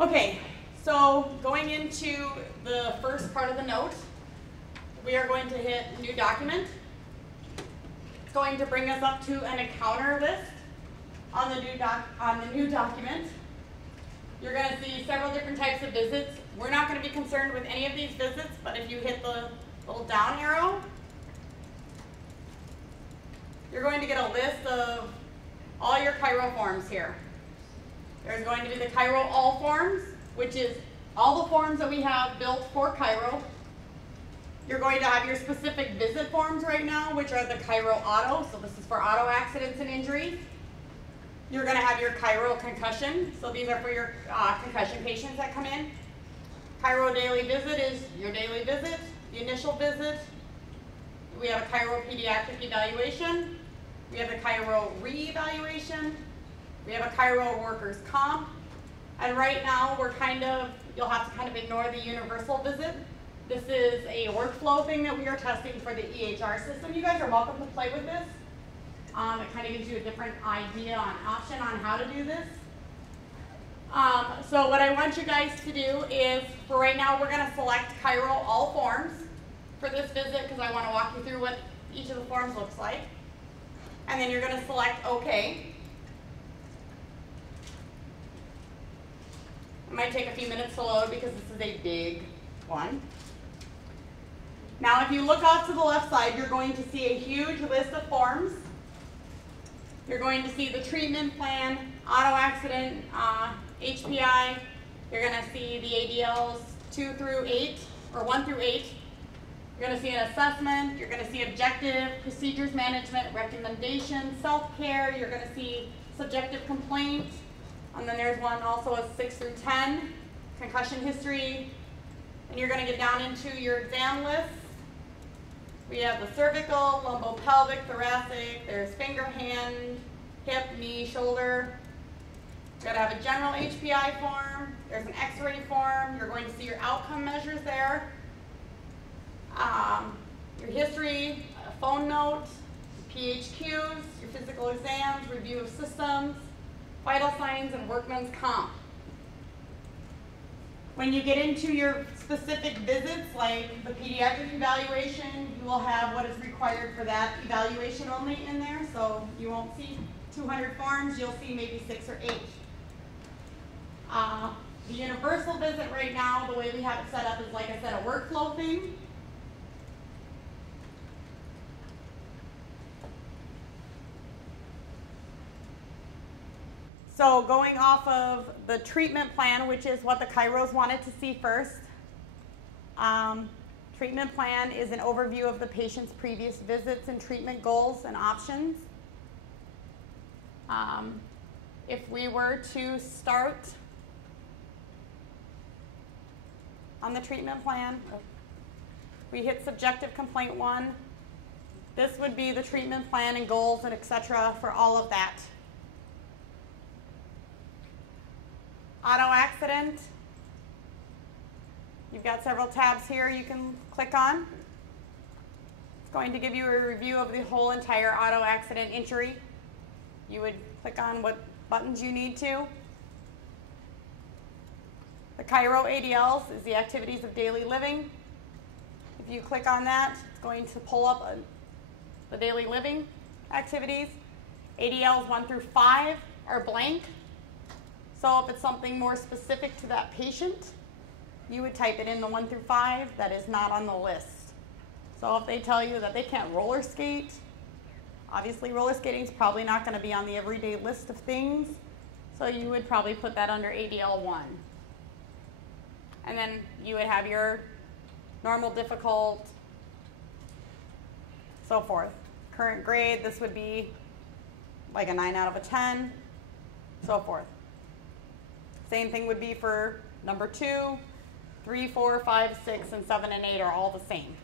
Okay, so going into the first part of the note, we are going to hit New Document. It's going to bring us up to an encounter list on the new document. You're going to see several different types of visits. We're not going to be concerned with any of these visits, but if you hit the little down arrow, you're going to get a list of all your Chiro forms here. There's going to be the Chiro All forms, which is all the forms that we have built for Chiro. You're going to have your specific visit forms right now, which are the Chiro Auto, so this is for auto accidents and injuries. You're going to have your Chiro Concussion, so these are for your concussion patients that come in. Chiro Daily Visit is your daily visit, the initial visit. We have a Chiro Pediatric Evaluation. We have a Chiro Re-Evaluation. We have a Chiro Workers' Comp. And right now, you'll have to kind of ignore the universal visit. This is a workflow thing that we are testing for the EHR system. You guys are welcome to play with this. It kind of gives you a different option on how to do this. So what I want you guys to do is, for right now, we're going to select Chiro All Forms for this visit because I want to walk you through what each of the forms looks like. And then you're going to select OK. It might take a few minutes to load because this is a big one. Now, if you look off to the left side, you're going to see a huge list of forms. You're going to see the treatment plan, auto accident, HPI. You're going to see the ADLs 2 through 8, or 1 through 8. You're going to see an assessment. You're going to see objective, procedures management, recommendations, self-care. You're going to see subjective complaint. And then there's one also a 6 through 10, concussion history. And you're going to get down into your exam list. We have the cervical, lumbopelvic, thoracic. There's finger, hand, hip, knee, shoulder. You're going to have a general HPI form. There's an X-ray form. You're going to see your outcome measures there. Your history, a phone note, PHQs, your physical exams, review of systems, vital signs, and workman's comp. When you get into your specific visits, like the pediatric evaluation, you will have what is required for that evaluation only in there. So you won't see 200 forms, you'll see maybe 6 or 8. The universal visit right now, the way we have it set up is, like I said, a workflow thing. So going off of the treatment plan, which is what the Chiros wanted to see first, treatment plan is an overview of the patient's previous visits and treatment goals and options. If we were to start on the treatment plan, we hit subjective complaint 1. This would be the treatment plan and goals and etc. for all of that. Auto accident, you've got several tabs here you can click on. It's going to give you a review of the whole entire auto accident injury. You would click on what buttons you need to. The Chiro ADLs is the activities of daily living. If you click on that, it's going to pull up the daily living activities. ADLs 1 through 5 are blank. So if it's something more specific to that patient, you would type it in the 1 through 5 that is not on the list. So if they tell you that they can't roller skate, obviously roller skating is probably not going to be on the everyday list of things. So you would probably put that under ADL 1. And then you would have your normal, difficult, so forth. Current grade, this would be like a 9 out of a 10, so forth. Same thing would be for number 2, 3, 4, 5, 6, and 7, and 8 are all the same.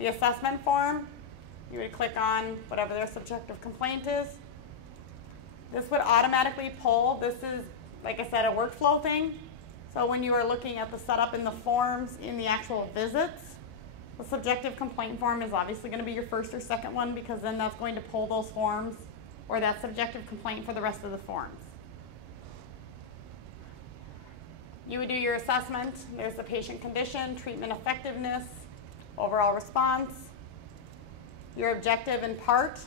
The assessment form, you would click on whatever their subjective complaint is. This would automatically pull. This is, like I said, a workflow thing. So when you are looking at the setup in the forms in the actual visits, the subjective complaint form is obviously going to be your first or second one because then that's going to pull those forms or that subjective complaint for the rest of the forms. You would do your assessment. There's the patient condition, treatment effectiveness, overall response, your objective and part.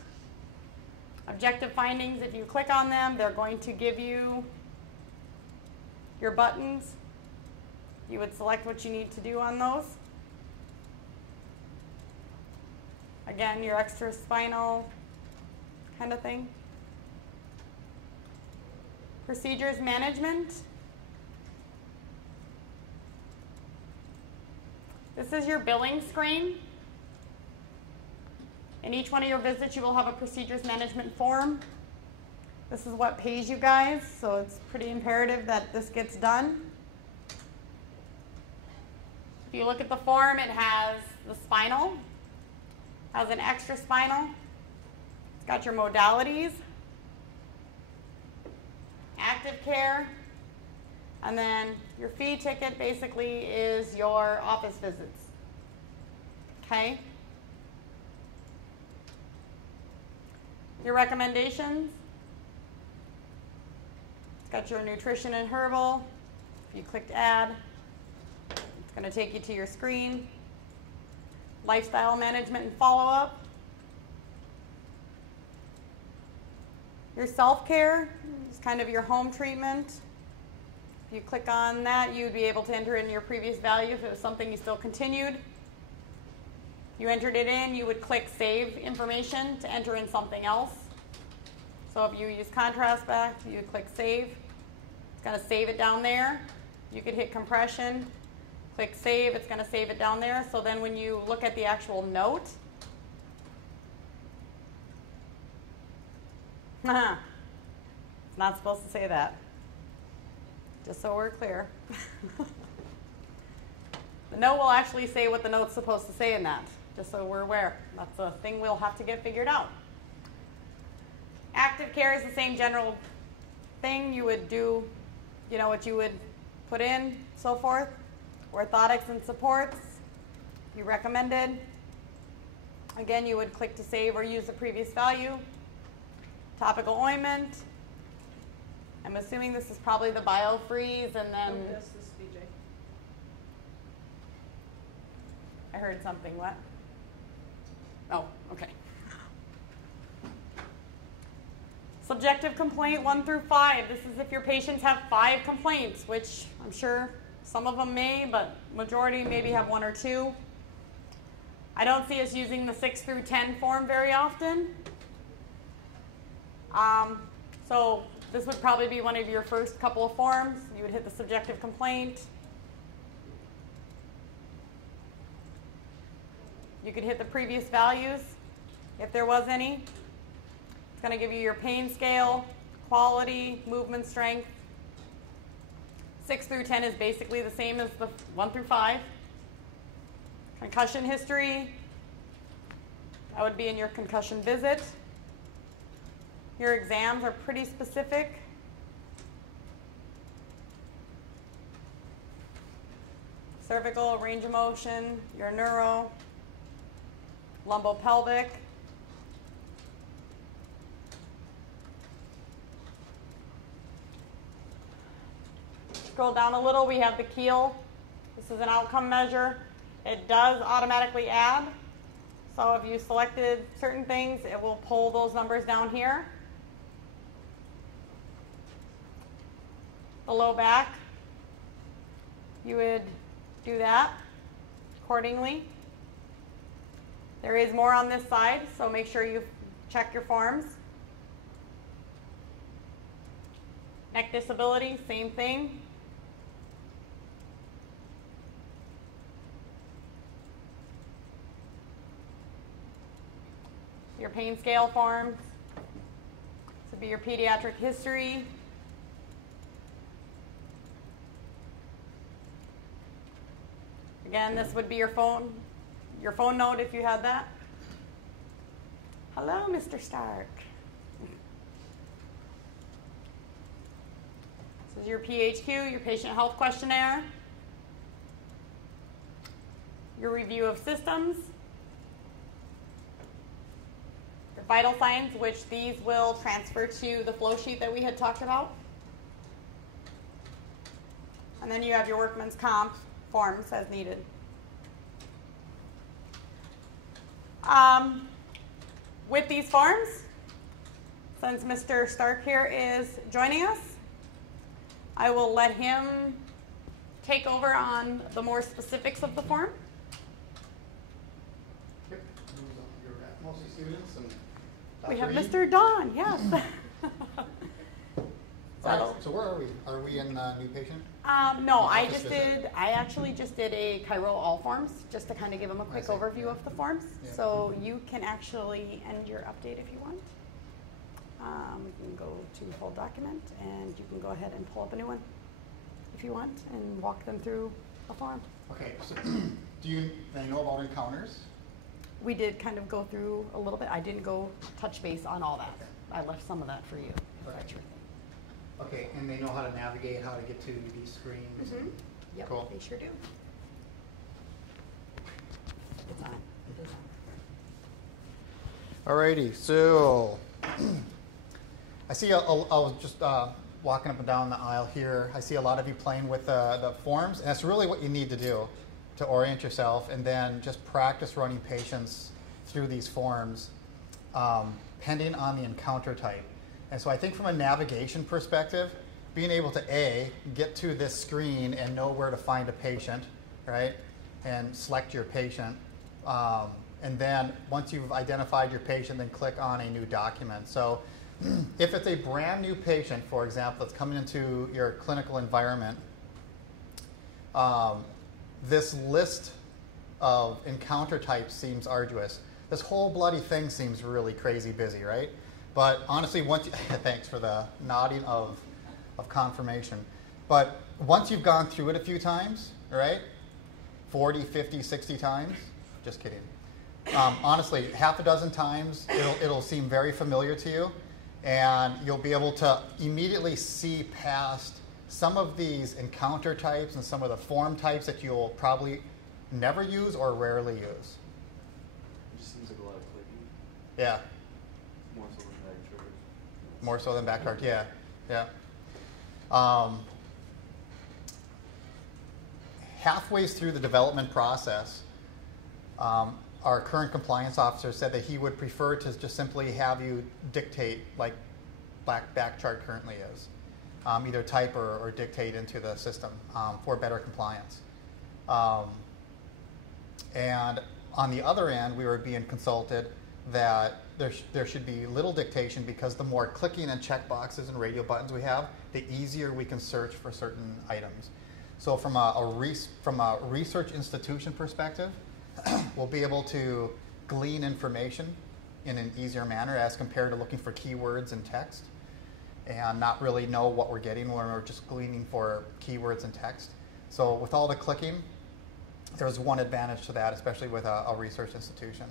Objective findings, if you click on them, they're going to give you your buttons. You would select what you need to do on those. Again, your extra spinal kind of thing. Procedures management. This is your billing screen. In each one of your visits, you will have a procedures management form. This is what pays you guys, so it's pretty imperative that this gets done. If you look at the form, it has the spinal, has an extra spinal. It's got your modalities, active care, and then your fee ticket basically is your office visits. Okay? Your recommendations. It's got your nutrition and herbal. If you clicked add, it's going to take you to your screen. Lifestyle management and follow-up. Your self-care is kind of your home treatment. If you click on that, you'd be able to enter in your previous value if it was something you still continued. You entered it in, you would click Save Information to enter in something else. So if you use contrast back, you would click Save. It's going to save it down there. You could hit Compression, click Save, it's going to save it down there. So then when you look at the actual note, it's not supposed to say that. Just so we're clear. The note will actually say what the note's supposed to say in that, just so we're aware. That's a thing we'll have to get figured out. Active care is the same general thing. You would do, you know, what you would put in, so forth. Orthotics and supports, you recommended. Again, you would click to save or use the previous value. Topical ointment. I'm assuming this is probably the BioFreeze, and then This is BJ. I heard something. What? Oh, okay. Subjective complaint 1 through 5. This is if your patients have 5 complaints, which I'm sure some of them may, but majority maybe have 1 or 2. I don't see us using the 6 through 10 form very often. So this would probably be one of your first couple of forms. You would hit the subjective complaint. You could hit the previous values, if there was any. It's going to give you your pain scale, quality, movement strength. 6 through 10 is basically the same as the 1 through 5. Concussion history, that would be in your concussion visit. Your exams are pretty specific. Cervical, range of motion, your neuro, lumbopelvic. Scroll down a little, we have the keel. This is an outcome measure. It does automatically add. So if you selected certain things, it will pull those numbers down here. The low back, you would do that accordingly. There is more on this side, so make sure you check your forms. Neck disability, same thing. Your pain scale forms. This would be your pediatric history. Again, this would be your phone note if you had that. Hello, Mr. Stark. This is your PHQ, your patient health questionnaire. Your review of systems. Your vital signs, which these will transfer to the flow sheet that we had talked about. And then you have your workman's comp forms as needed. With these forms, since Mr. Stark here is joining us, I will let him take over on the more specifics of the form. Yep. You're mostly students and We have Dr. E. Mr. Don, yes. All right, so where are we? Are we in new patient? No, I Office visit. actually just did a Chiro all forms, just to kind of give them a quick see. overview of the forms. Yeah. So you can actually end your update if you want. You can go to whole document, and you can go ahead and pull up a new one if you want, and walk them through a form. Okay, so do they know about encounters? We did kind of go through a little bit. I didn't go touch base on all that. Okay. I left some of that for you. If that's your thing. Okay, and they know how to navigate, how to get to these screens? Mm-hmm. Yep, Cool. they sure do. It's on. It is on. Alrighty, so I see, I was just walking up and down the aisle here. I see a lot of you playing with the forms, and that's really what you need to do to orient yourself, and then just practice running patients through these forms, pending on the encounter type. And so I think from a navigation perspective, being able to get to this screen and know where to find a patient, right, and select your patient, and then once you've identified your patient, then click on a new document. So if it's a brand new patient, for example, that's coming into your clinical environment, this list of encounter types seems arduous. This whole bloody thing seems really crazy busy, right? But honestly, once you, thanks for the nodding of confirmation. But once you've gone through it a few times, right, 40, 50, 60 times, just kidding. Honestly, half a dozen times, it'll seem very familiar to you, and you'll be able to immediately see past some of these encounter types and some of the form types that you'll probably never use or rarely use. It just seems like a lot of clicking. Yeah. More so than back charts. More so than back chart, yeah. Halfway through the development process, our current compliance officer said that he would prefer to just simply have you dictate like back chart currently is. Either type or dictate into the system for better compliance. And on the other end, we were being consulted that there should be little dictation, because the more clicking and check boxes and radio buttons we have, the easier we can search for certain items. So from a research institution perspective, we'll be able to glean information in an easier manner as compared to looking for keywords and text, and not really know what we're getting when we're just gleaning for keywords and text. So with all the clicking, there's one advantage to that, especially with a research institution.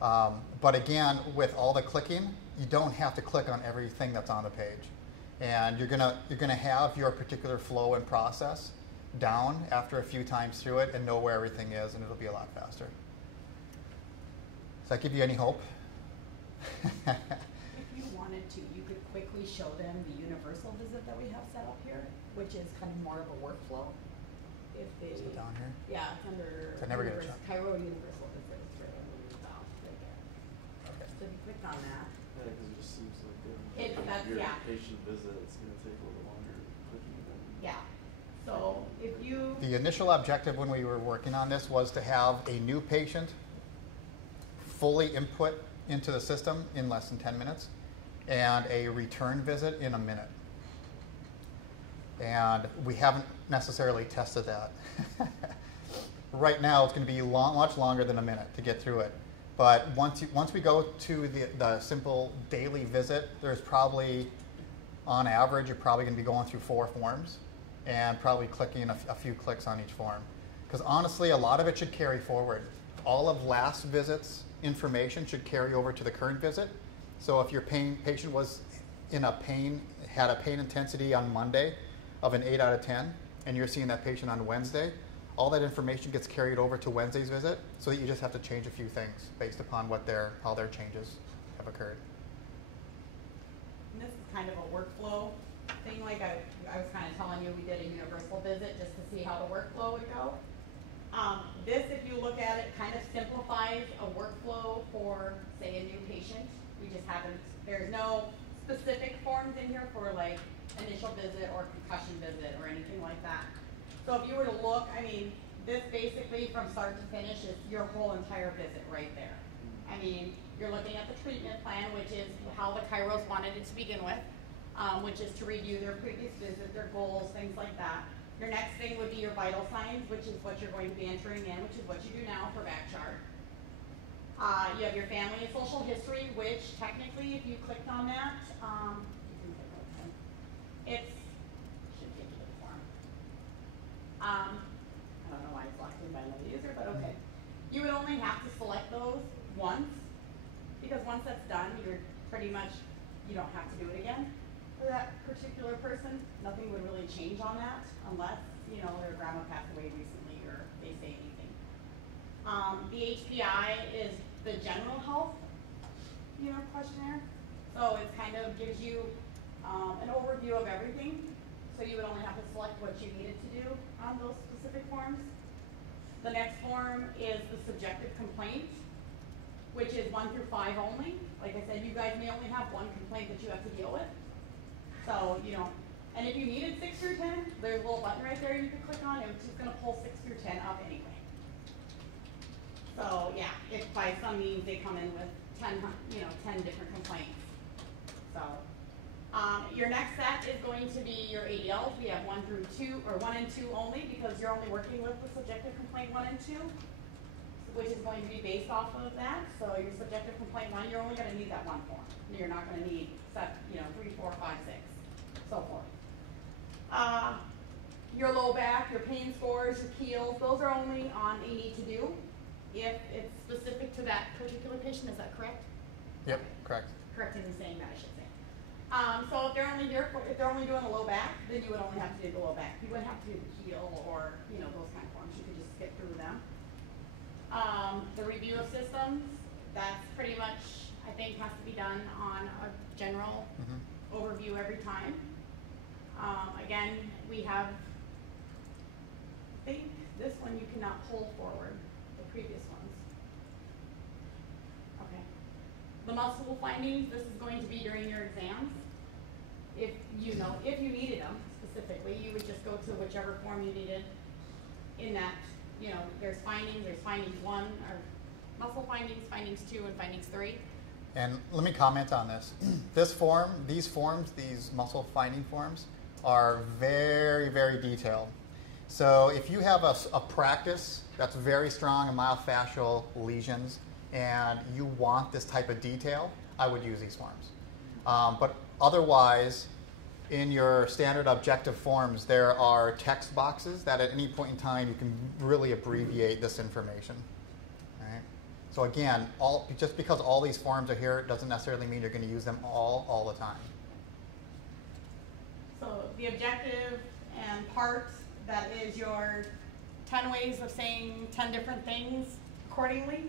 But again, with all the clicking, you don't have to click on everything that's on the page. And you're gonna have your particular flow and process down after a few times through it and know where everything is, and it'll be a lot faster. Does that give you any hope? If you wanted to, you could quickly show them the universal visit that we have set up here, which is kind of more of a workflow. If they, Is it down here? Yeah, it's under I never get a shot. Chiro universal visit. It's right under the top, right there. Okay. So if you click on that, Yeah, because it just seems like that's, your yeah. patient visit, it's going to take a little longer clicking than. Yeah. So if you, The initial objective when we were working on this was to have a new patient fully input into the system in less than 10 minutes and a return visit in a minute. And we haven't necessarily tested that. Right now it's going to be much longer than a minute to get through it. But once we go to the simple daily visit, there's probably, on average, you're probably going to be going through 4 forms and probably clicking a few clicks on each form. Because honestly, a lot of it should carry forward. All of last visit's information should carry over to the current visit. So if your patient was had a pain intensity on Monday of an 8 out of 10, and you're seeing that patient on Wednesday, all that information gets carried over to Wednesday's visit, so that you just have to change a few things based upon how their changes have occurred. and this is kind of a workflow thing like I was kind of telling you, we did a universal visit just to see how the workflow would go. This, if you look at it, kind of simplifies a workflow for, say, a new patient. We just haven't, there's no specific forms in here for like initial visit or concussion visit or anything like that. So if you were to look, I mean, this basically from start to finish is your whole entire visit right there. I mean, you're looking at the treatment plan, which is how the chiros wanted it to begin with, which is to review their previous visit, their goals, things like that. Your next thing would be your vital signs, which is what you're going to be entering in, which is what you do now for back chart. You have your family and social history, which technically, if you clicked on that, you can click on it. Should take you to the form. I don't know why it's locked in by another user, but okay. You would only have to select those once, because once that's done, you're pretty much, you don't have to do it again for that particular person. Nothing would really change on that unless, you know, their grandma passed away recently or they say anything. The HPI is the general health, you know, questionnaire. So it kind of gives you an overview of everything. So you would only have to select what you needed to do on those specific forms. The next form is the subjective complaint, which is 1 through 5 only. Like I said, you guys may only have one complaint that you have to deal with. So, you know, and if you needed 6 through 10, there's a little button right there you can click on. It's just going to pull 6 through 10 up anyway. So, yeah, if by some means they come in with 10 different complaints. So, your next set is going to be your ADLs. We have 1 through 2, or 1 and 2 only, because you're only working with the subjective complaint 1 and 2, which is going to be based off of that. So your subjective complaint 1, you're only going to need that 1 form. You're not going to need 3, 4, 5, 6, so forth. Your low back, your pain scores, your keels, those are only on a need to do if it's specific to that particular patient. Is that correct? Yep, correct. Correct in saying that, I should say. So if they're only here, if they're only doing the low back, then you would only have to do the low back. You wouldn't have to do the heel or those kind of forms. You could just skip through them. The review of systems, that's pretty much, I think, has to be done on a general overview every time. Again, we have, I think this one you cannot pull forward, the previous ones. Okay. The muscle findings, this is going to be during your exams. If you needed them specifically, you would just go to whichever form you needed in that, there's findings 1, or muscle findings, findings 2, and findings 3. And let me comment on this. These muscle finding forms are very, very detailed. So if you have a practice that's very strong in myofascial lesions and you want this type of detail, I would use these forms. But otherwise, in your standard objective forms, there are text boxes that at any point in time you can really abbreviate this information. Right? So again, just because all these forms are here doesn't necessarily mean you're going to use them all the time. So the objective and part, that is your 10 ways of saying 10 different things accordingly.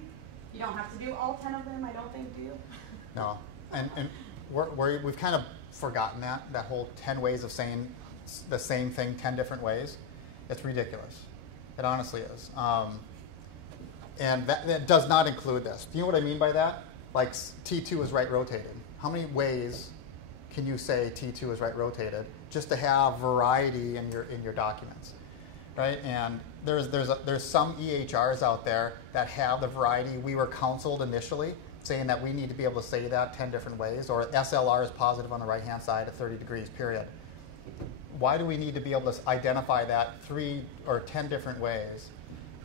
You don't have to do all 10 of them, I don't think, do you? No, and we've kind of forgotten that whole 10 ways of saying the same thing 10 different ways. It's ridiculous. It honestly is. And that does not include this. Do you know what I mean by that? Like T2 is right rotated. How many ways can you say T2 is right rotated just to have variety in your documents, right? And there's some EHRs out there that have the variety. We were counseled initially saying that we need to be able to say that 10 different ways, or SLR is positive on the right-hand side at 30 degrees, period. Why do we need to be able to identify that 3 or 10 different ways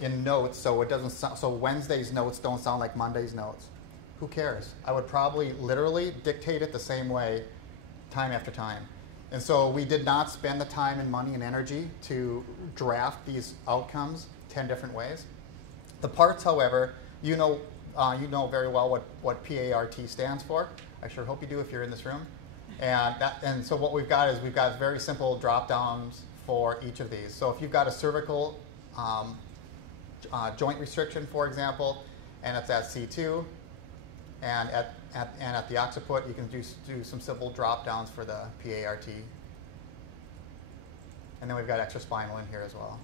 in notes so it doesn't so Wednesday's notes don't sound like Monday's notes? Who cares? I would probably literally dictate it the same way time after time. And so we did not spend the time and money and energy to draft these outcomes 10 different ways. The parts, however, you know very well what PART stands for. I sure hope you do if you're in this room. And so what we've got is very simple drop downs for each of these. So if you've got a cervical joint restriction, for example, and it's at C2, and at the occiput, you can do some simple drop downs for the PART And then we've got extraspinal in here as well.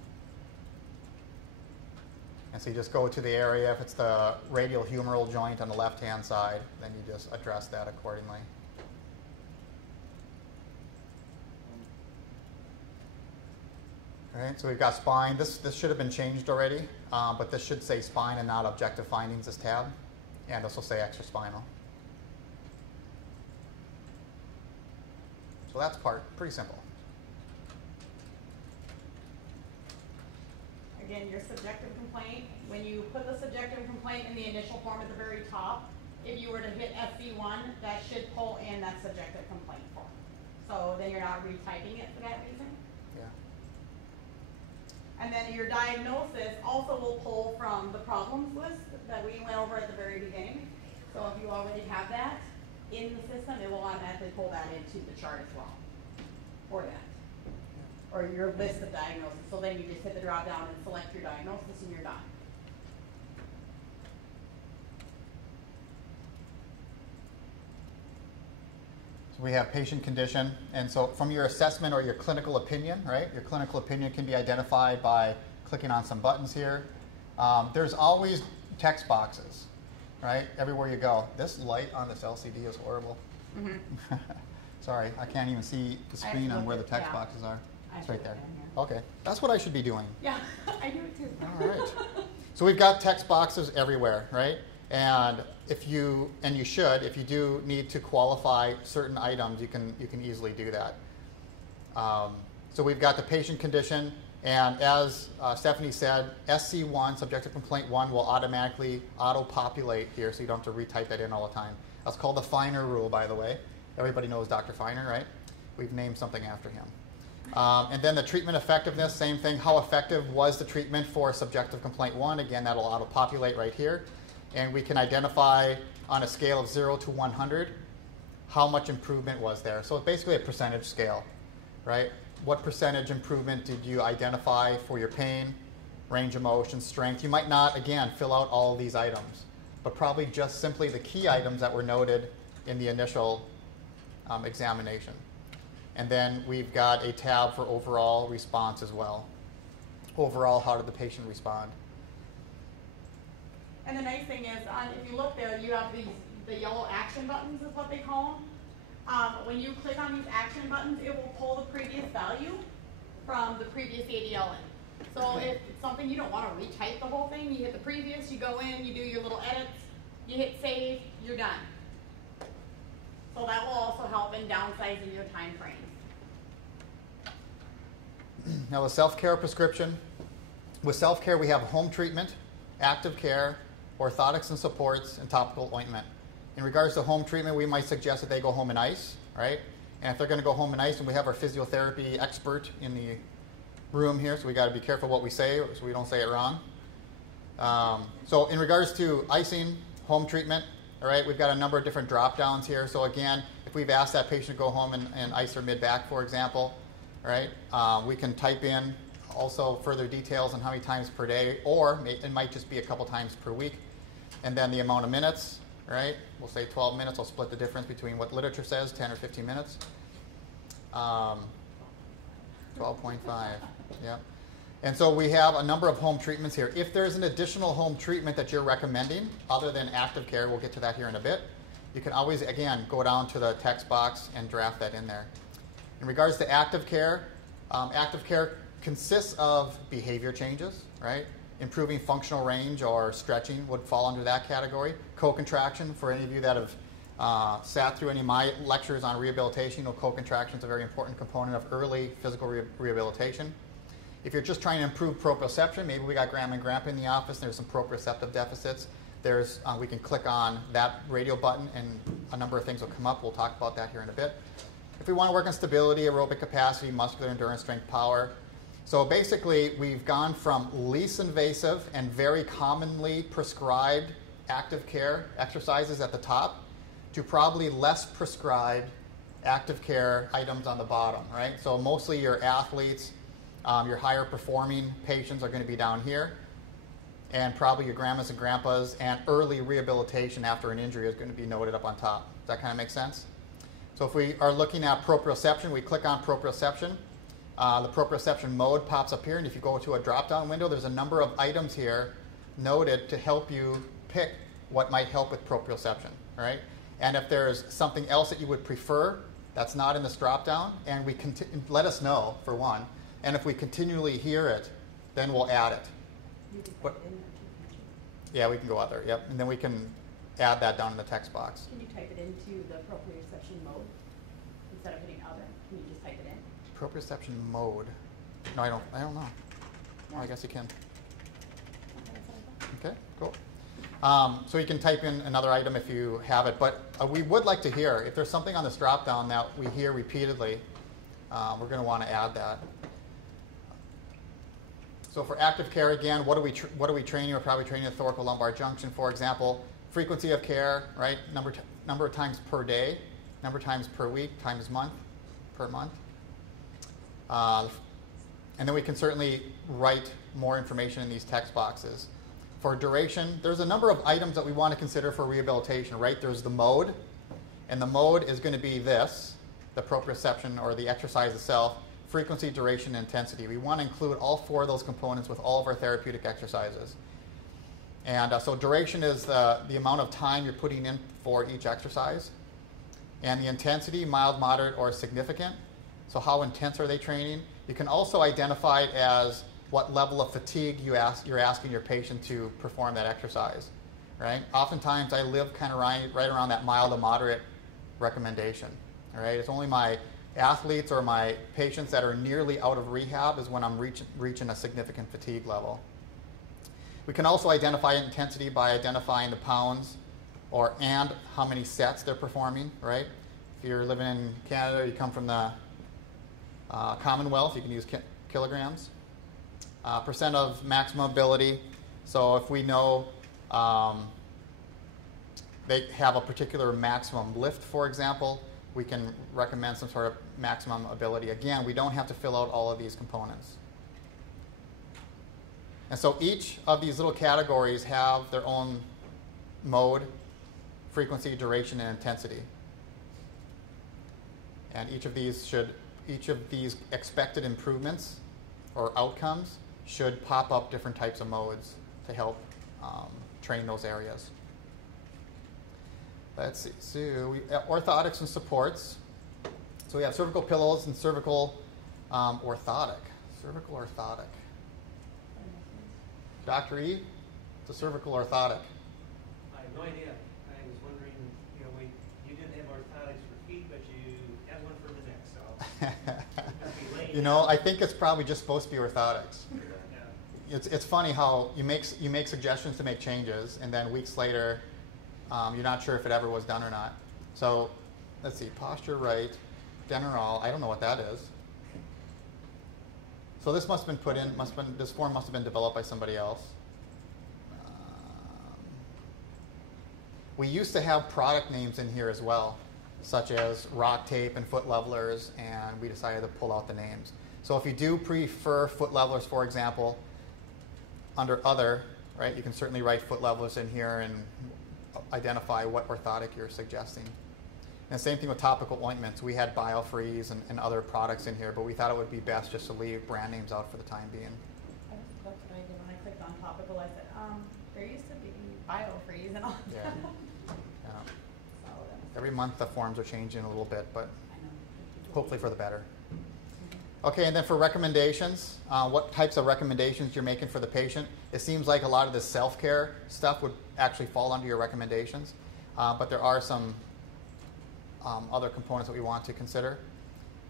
And so you just go to the area. If it's the radial humeral joint on the left-hand side, then you just address that accordingly. All right, so we've got spine. This should have been changed already, but this should say spine and not objective findings, this tab. And this will say extraspinal. So that's pretty simple. Again, your subjective complaint, when you put the subjective complaint in the initial form at the very top, if you were to hit SC1, that should pull in that subjective complaint form. So then you're not retyping it for that reason. Yeah. And then your diagnosis also will pull from the problems list that we went over at the very beginning. So if you already have that in the system, it will automatically pull that into the chart as well for that. Or your list of diagnoses. So then you just hit the drop down and select your diagnosis and you're done. So we have patient condition. And so from your assessment or your clinical opinion, right? Your clinical opinion can be identified by clicking on some buttons here. There's always text boxes, right? Everywhere you go. This light on this LCD is horrible. Mm-hmm. Sorry, I can't even see the screen on where the text boxes are. It's right there. Okay, that's what I should be doing. Yeah, I do it too. All right. So we've got text boxes everywhere, right? And if you do need to qualify certain items, you can easily do that. So we've got the patient condition, and as Stephanie said, SC1, subjective complaint 1, will automatically auto-populate here, so you don't have to retype that in all the time. That's called the Feiner rule, by the way. Everybody knows Dr. Feiner, right? We've named something after him. And then the treatment effectiveness, same thing. How effective was the treatment for subjective complaint 1? Again, that'll auto-populate right here. And we can identify on a scale of 0 to 100 how much improvement was there. So it's basically a percentage scale, right? What percentage improvement did you identify for your pain, range of motion, strength? You might not, again, fill out all of these items, but probably just simply the key items that were noted in the initial examination. And then we've got a tab for overall response as well. Overall, how did the patient respond? And the nice thing is, if you look there, you have the yellow action buttons is what they call them. When you click on these action buttons, it will pull the previous value from the previous ADL in. So if it's something you don't want to retype the whole thing, you hit the previous, you go in, you do your little edits, you hit save, you're done. So that will also help in downsizing your time frames. Now the self-care prescription. With self-care, we have home treatment, active care, orthotics and supports, and topical ointment. In regards to home treatment, we might suggest that they go home in ice, right? And if they're going to go home in ice, and we have our physiotherapy expert in the room here, so we got to be careful what we say so we don't say it wrong. So in regards to icing, home treatment, all right, we've got a number of different drop downs here. So again, if we've asked that patient to go home and ice their mid-back, for example, all right, we can type in also further details on how many times per day, or it might just be a couple times per week. And then the amount of minutes, right? We'll say 12 minutes. I'll split the difference between what literature says, 10 or 15 minutes. 12.5, yeah. And so we have a number of home treatments here. If there's an additional home treatment that you're recommending, other than active care, we'll get to that here in a bit, you can always, again, go down to the text box and draft that in there. In regards to active care consists of behavior changes, right? Improving functional range or stretching would fall under that category. Co-contraction, for any of you that have sat through any of my lectures on rehabilitation, you know co-contraction is a very important component of early physical rehabilitation. If you're just trying to improve proprioception, maybe we got grandma and grandpa in the office and there's some proprioceptive deficits. We can click on that radio button and a number of things will come up. We'll talk about that here in a bit. If we want to work on stability, aerobic capacity, muscular endurance, strength, power. So basically, we've gone from least invasive and very commonly prescribed active care exercises at the top to probably less prescribed active care items on the bottom, right? So mostly your athletes, your higher performing patients are going to be down here, and probably your grandmas and grandpas, and early rehabilitation after an injury is going to be noted up on top. Does that kind of make sense? So if we are looking at proprioception, we click on proprioception, The proprioception mode pops up here, and if you go to a drop-down window, there's a number of items here noted to help you pick what might help with proprioception, right? And if there's something else that you would prefer that's not in this drop-down, and let us know, for one. And if we continually hear it, then we'll add it. You can What- type it in there too, can't you? Yeah, we can go other, yep. And then we can add that down in the text box. Can you type it into the proprioception mode instead of hitting other? Can you just type it in? Proprioception mode. No, I don't know. Well, I guess you can. Okay, that's what I thought. Okay, cool. So you can type in another item if you have it, but we would like to hear, if there's something on this drop-down that we hear repeatedly, we're going to want to add that. So for active care, again, what are we training? We're probably training the thoracolumbar junction, for example. Frequency of care, right? Number of times per day, number of times per week, times per month. And then we can certainly write more information in these text boxes. For duration, there's a number of items that we want to consider for rehabilitation, right? There's the mode, and the mode is going to be this, the proprioception or the exercise itself, frequency, duration, and intensity. We want to include all four of those components with all of our therapeutic exercises. And so duration is the amount of time you're putting in for each exercise. And the intensity, mild, moderate, or significant. So how intense are they training? You can also identify it as what level of fatigue you're asking your patient to perform that exercise, right? Oftentimes I live kind of right around that mild to moderate recommendation, all right? It's only my athletes or my patients that are nearly out of rehab is when I'm reaching a significant fatigue level. We can also identify intensity by identifying the pounds and how many sets they're performing, right? If you're living in Canada, you come from the Commonwealth, you can use kilograms. Percent of maximum ability. So if we know they have a particular maximum lift, for example, we can recommend some sort of maximum ability. Again, we don't have to fill out all of these components. And so each of these little categories have their own mode, frequency, duration, and intensity. And each of these expected improvements or outcomes should pop up different types of modes to help train those areas. Let's see. So orthotics and supports. So we have cervical pillows and cervical orthotic. Cervical orthotic. Dr. E, it's a cervical orthotic. I have no idea. I was wondering, you didn't have orthotics for feet, but you had one for the neck, so. Must be laying You know, I think it's probably just supposed to be orthotics. Yeah. It's funny how you make suggestions to make changes, and then weeks later, you're not sure if it ever was done or not. So, let's see, posture right, Denerol, I don't know what that is. So this must have been put in, this form must have been developed by somebody else. We used to have product names in here as well, such as rock tape and foot levelers, and we decided to pull out the names. So if you do prefer foot levelers, for example, under other, right, you can certainly write foot levelers in here and identify what orthotic you're suggesting. And same thing with topical ointments. We had BioFreeze and other products in here, but we thought it would be best just to leave brand names out for the time being. That's what I did when I clicked on topical. I said, there used to be BioFreeze and all that. Yeah. Yeah. So that's, Every month the forms are changing a little bit, but I know. hopefully for the better. Okay, and then for recommendations, what types of recommendations you're making for the patient? It seems like a lot of the self-care stuff would actually fall under your recommendations, but there are some other components that we want to consider,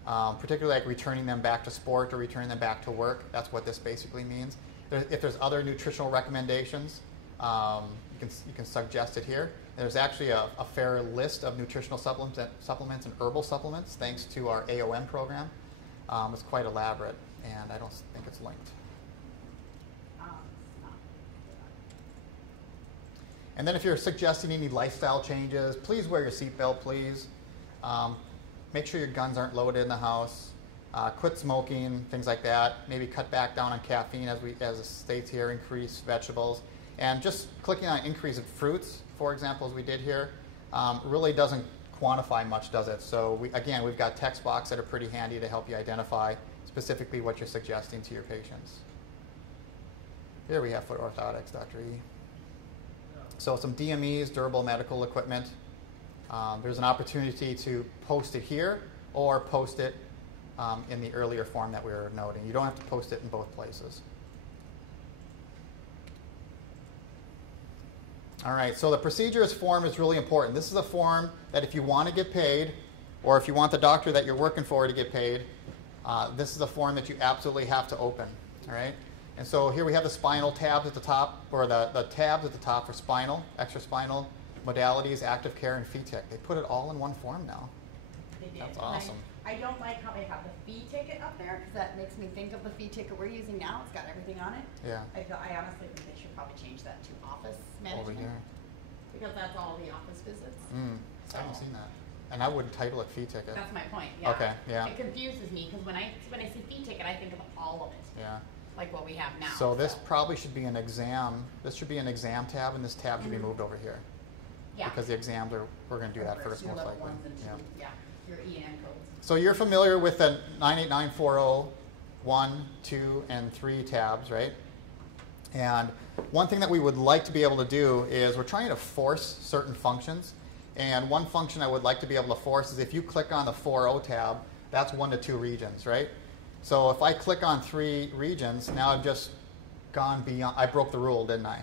particularly like returning them back to sport or returning them back to work. That's what this basically means. If there's other nutritional recommendations, you can suggest it here. There's actually a fair list of nutritional supplements and herbal supplements thanks to our AOM program. It's quite elaborate, and I don't think it's linked. It's not. And then if you're suggesting any lifestyle changes, please wear your seatbelt, please. Make sure your guns aren't loaded in the house. Quit smoking, things like that. Maybe cut back down on caffeine as it states here, increase vegetables. And just clicking on increase of fruits, for example, as we did here, really doesn't quantify much, does it? So again, we've got text box that are pretty handy to help you identify specifically what you're suggesting to your patients. Here we have foot orthotics, Dr. E. So some DMEs, durable medical equipment. There's an opportunity to post it here or post it in the earlier form that we were noting. You don't have to post it in both places. All right, so the procedures form is really important. This is a form that if you want to get paid, or if you want the doctor that you're working for to get paid, this is a form that you absolutely have to open. All right, and so here we have the spinal tabs at the top, or the tabs at the top for spinal, extraspinal modalities, active care, and fee tick. They put it all in one form now. They did. That's awesome. I don't like how they have the fee ticket up there because that makes me think of the fee ticket we're using now. It's got everything on it. Yeah. I honestly think they should probably change that to office Over management here. because that's all the office visits. I haven't seen that. And I wouldn't title it fee ticket. That's my point. Yeah. Okay, yeah. It confuses me because when I see fee ticket, I think of all of it. Yeah. Like what we have now. So this probably should be an exam. This should be an exam tab, and this tab should be moved over here. Yeah. Because the exams we're going to do that first, Your most level likely. ones and twos. Yeah. Your EN codes. So you're familiar with the 98940, 1, 2, and 3 tabs, right? And one thing that we would like to be able to do is we're trying to force certain functions. And one function I would like to be able to force is if you click on the 40 tab, that's 1 to 2 regions, right? So if I click on 3 regions, now I've just gone beyond, I broke the rule, didn't I?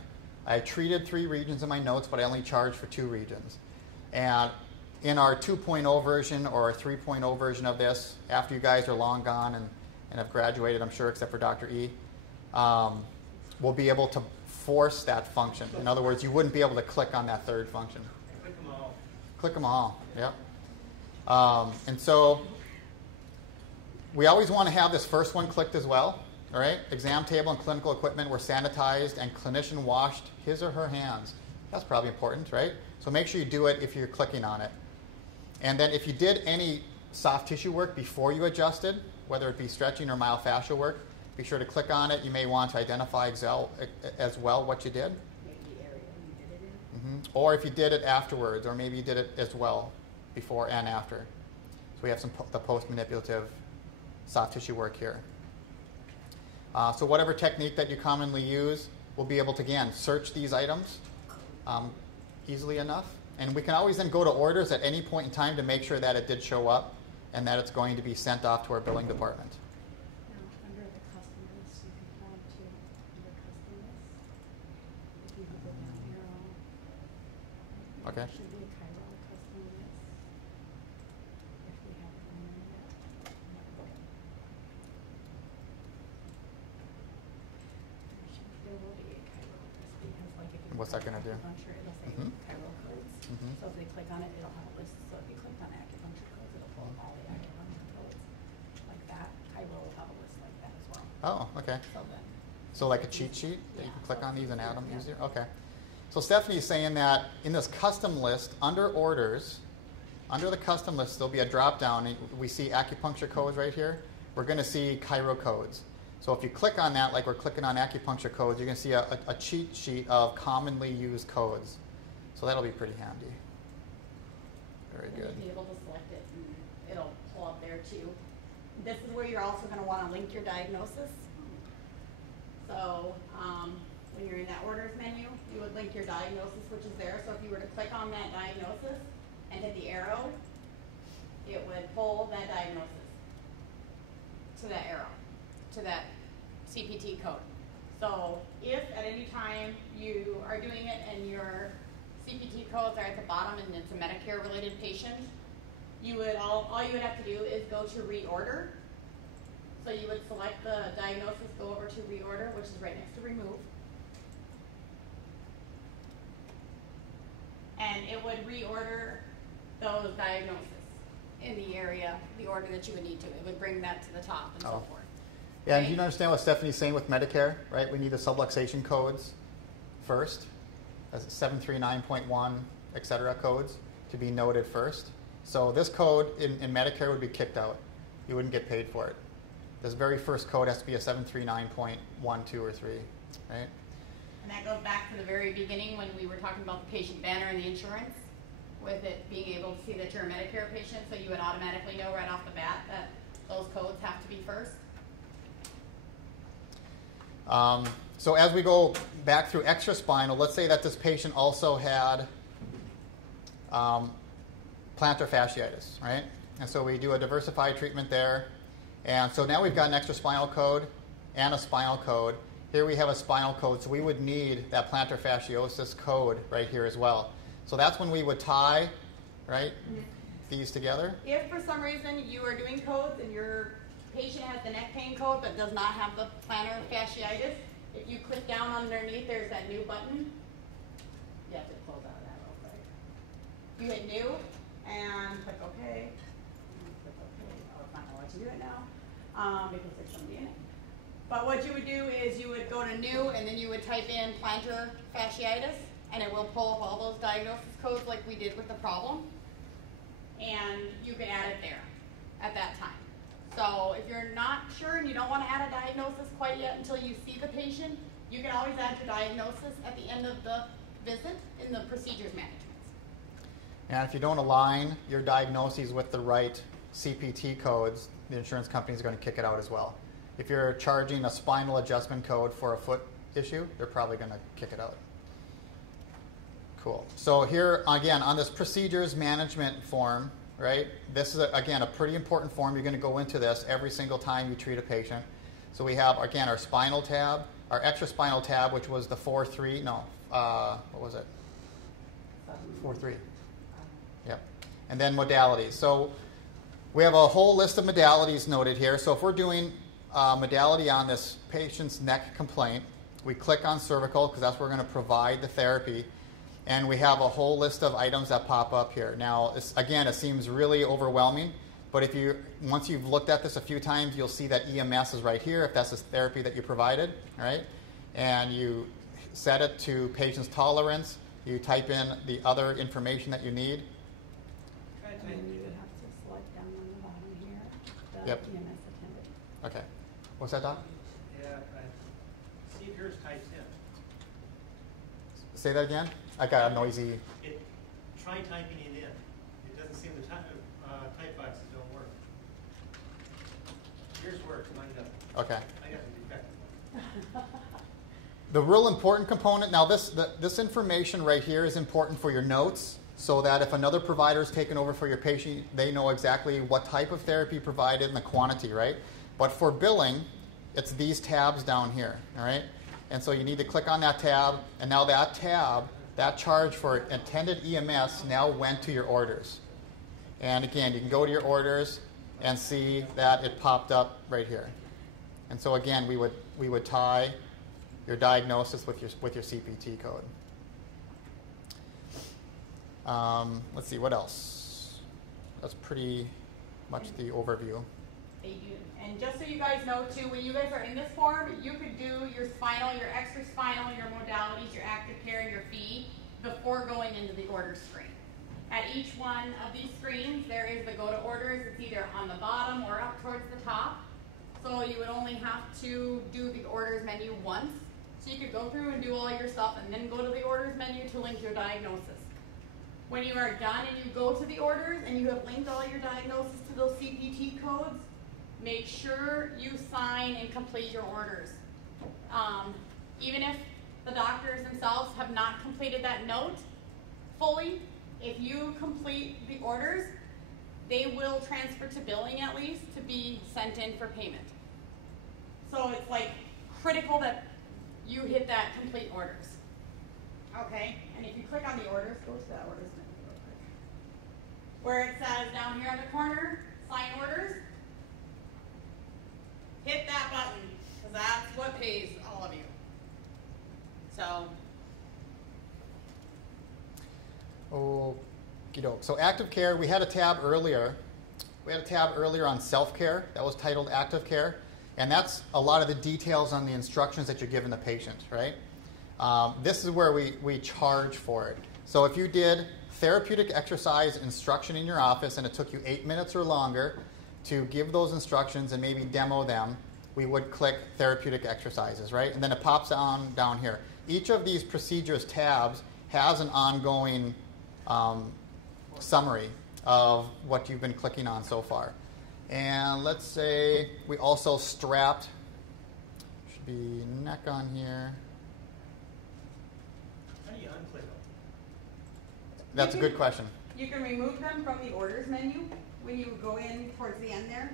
I treated 3 regions in my notes, but I only charged for 2 regions. And in our 2.0 version or 3.0 version of this, after you guys are long gone and have graduated, I'm sure, except for Dr. E, we'll be able to force that function. In other words, you wouldn't be able to click on that 3rd function. Click them all. Click them all, yep. And so we always want to have this first one clicked as well, all right? Exam table and clinical equipment were sanitized and clinician washed his or her hands. That's probably important, right? So make sure you do it if you're clicking on it. And then if you did any soft tissue work before you adjusted, whether it be stretching or myofascial work, be sure to click on it. You may want to identify as well what you did. Maybe the area you did it in. Or if you did it afterwards, or maybe you did it as well, before and after. So we have the post-manipulative soft tissue work here. So whatever technique that you commonly use, we'll be able to, again, search these items easily enough. And we can always then go to orders at any point in time to make sure that it did show up and that it's going to be sent off to our billing department. Now, under the custom list, you can add to under custom list. If you go down arrow, Okay. there should be a Chiro custom list. If we haven't done that yet. There will be a Chiro list because like if you What's that click gonna do? acupuncture, it'll say Chiro codes. So if they click on it, it'll have a list. So if you clicked on acupuncture codes, it'll pull up all the acupuncture codes like that. Chiro will have a list like that as well. Oh, okay. So then, So like a cheat sheet that you can click on these and add them Yeah. easier? Okay. So Stephanie's saying that in this custom list, under orders, under the custom list, there'll be a drop down. And we see acupuncture codes right here. We're going to see Chiro codes. So if you click on that, like we're clicking on acupuncture codes, you're going to see a cheat sheet of commonly used codes. So that'll be pretty handy. Very And good. you'll be able to select it and it'll pull up there too. This is where you're also going to want to link your diagnosis. So when you're in that orders menu, you would link your diagnosis, which is there. So if you were to click on that diagnosis and hit the arrow, it would pull that diagnosis to that arrow, to that CPT code. So if at any time you are doing it and your CPT codes are at the bottom and it's a Medicare related patient, you would all you would have to do is go to reorder. So you would select the diagnosis, go over to reorder, which is right next to remove. And it would reorder those diagnoses in the area, the order that you would need to. It would bring that to the top and so Oh. forth. Yeah, and Right? do you understand what Stephanie's saying with Medicare, right? We need the subluxation codes first, as 739.1, et cetera, codes to be noted first. So this code in Medicare would be kicked out. You wouldn't get paid for it. This very first code has to be a 739.1, 2, or 3, right? And that goes back to the very beginning when we were talking about the patient banner and the insurance. with it being able to see that you're a Medicare patient, so you would automatically know right off the bat that those codes have to be first. So as we go back through extraspinal, let's say that this patient also had plantar fasciitis, right? And so we do a diversified treatment there. And so now we've got an extraspinal code and a spinal code. Here we have a spinal code, so we would need that plantar fasciosis code right here as well. So that's when we would tie, right, these together. If for some reason you are doing codes and your patient has the neck pain code but does not have the plantar fasciitis, if you click down underneath, there's that new button. You have to close out of that real quick. You hit new and click OK. Click OK. Oh, it's not going to let you do it now because there's somebody in it. But what you would do is you would go to new and then you would type in plantar fasciitis and it will pull up all those diagnosis codes like we did with the problem. And you can add it there at that time. So if you're not sure and you don't want to add a diagnosis quite yet until you see the patient, you can always add your diagnosis at the end of the visit in the procedures management. And if you don't align your diagnoses with the right CPT codes, the insurance company is going to kick it out as well. If you're charging a spinal adjustment code for a foot issue, they're probably going to kick it out. Cool. So here, again, on this procedures management form, right, this is, again, a pretty important form. You're going to go into this every single time you treat a patient. So we have, again, our spinal tab, our extraspinal tab, which was the 4-3. No, what was it? 4-3. Yep. And then modalities. So we have a whole list of modalities noted here. So if we're doing modality on this patient's neck complaint, we click on cervical because that's where we're going to provide the therapy. And we have a whole list of items that pop up here. Now, again, it seems really overwhelming, but if you once you've looked at this a few times, you'll see that EMS is right here if that's the therapy that you provided, all right? And you set it to patient's tolerance. You type in the other information that you need. And then you would have to select down on the bottom here, the Yep. EMS attendant. Okay. What's that, Doc? Yeah, see if yours types in. Say that again? I got a noisy... Try typing it in. It doesn't seem the type boxes don't work. Yours works, mine doesn't. Okay. I got the defective one. The real important component, now this information right here is important for your notes so that if another provider is taking over for your patient, they know exactly what type of therapy provided and the quantity, right? But for billing, it's these tabs down here, all right? And so you need to click on that tab, and now that tab, that charge for attended EMS now went to your orders. And again, you can go to your orders and see that it popped up right here. And so again, we would tie your diagnosis with your CPT code. Let's see, what else? That's pretty much the overview. They do. And just so you guys know too, when you guys are in this form, you could do your spinal, your extra spinal, your modalities, your active care, your fee before going into the orders screen. At each one of these screens, there is the go to orders. It's either on the bottom or up towards the top. So you would only have to do the orders menu once. So you could go through and do all your stuff and then go to the orders menu to link your diagnosis. When you are done and you go to the orders and you have linked all your diagnosis to those CPT codes, make sure you sign and complete your orders. Even if the doctors themselves have not completed that note fully, if you complete the orders, they will transfer to billing at least to be sent in for payment. So it's like critical that you hit that complete orders. Okay, and if you click on the orders, go to that orders menu real quick. Where it says down here on the corner, sign orders, hit that button, because that's what pays all of you. So. Okie doke. So active care, we had a tab earlier. We had a tab earlier on self-care that was titled active care. And that's a lot of the details on the instructions that you're giving the patient, right? This is where we charge for it. So if you did therapeutic exercise instruction in your office and it took you 8 minutes or longer to give those instructions and maybe demo them, we would click therapeutic exercises, right? And then it pops on down here. Each of these procedures tabs has an ongoing summary of what you've been clicking on so far. And let's say we also strapped, should be neck on here. How do you unclick them? That's a good question. You can remove them from the orders menu when you go in towards the end there,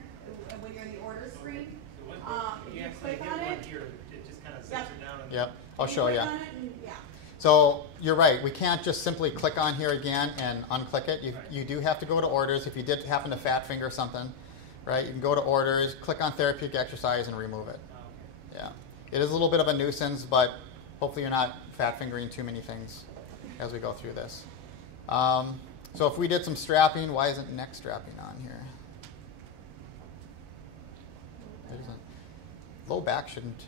when you're in the orders screen. So what, If you you actually click hit on one it, here, it just kind of sets Yep. it down. And Yep, I'll you show click you. on it and, yeah. So you're right, we can't just simply click on here again and unclick it. Right. You do have to go to orders. If you did happen to fat finger something, right, you can go to orders, click on therapeutic exercise and remove it. Oh, okay. Yeah. It is a little bit of a nuisance, but hopefully you're not fat fingering too many things as we go through this. So if we did some strapping, why isn't neck strapping on here? It isn't. Low back shouldn't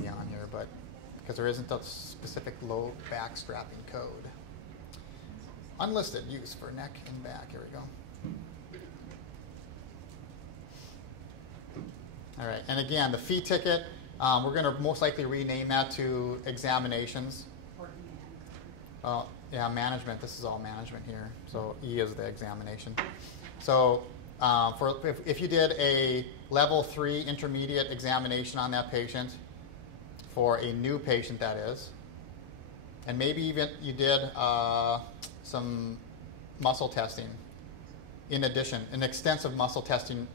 be on here, but because there isn't a specific low back strapping code. Unlisted use for neck and back. Here we go. All right, and again, the fee ticket, we're going to most likely rename that to examinations. Yeah, management. This is all management here. So E is the examination. So if you did a level 3 intermediate examination on that patient, for a new patient that is, and maybe even you did some muscle testing in addition, an extensive muscle testing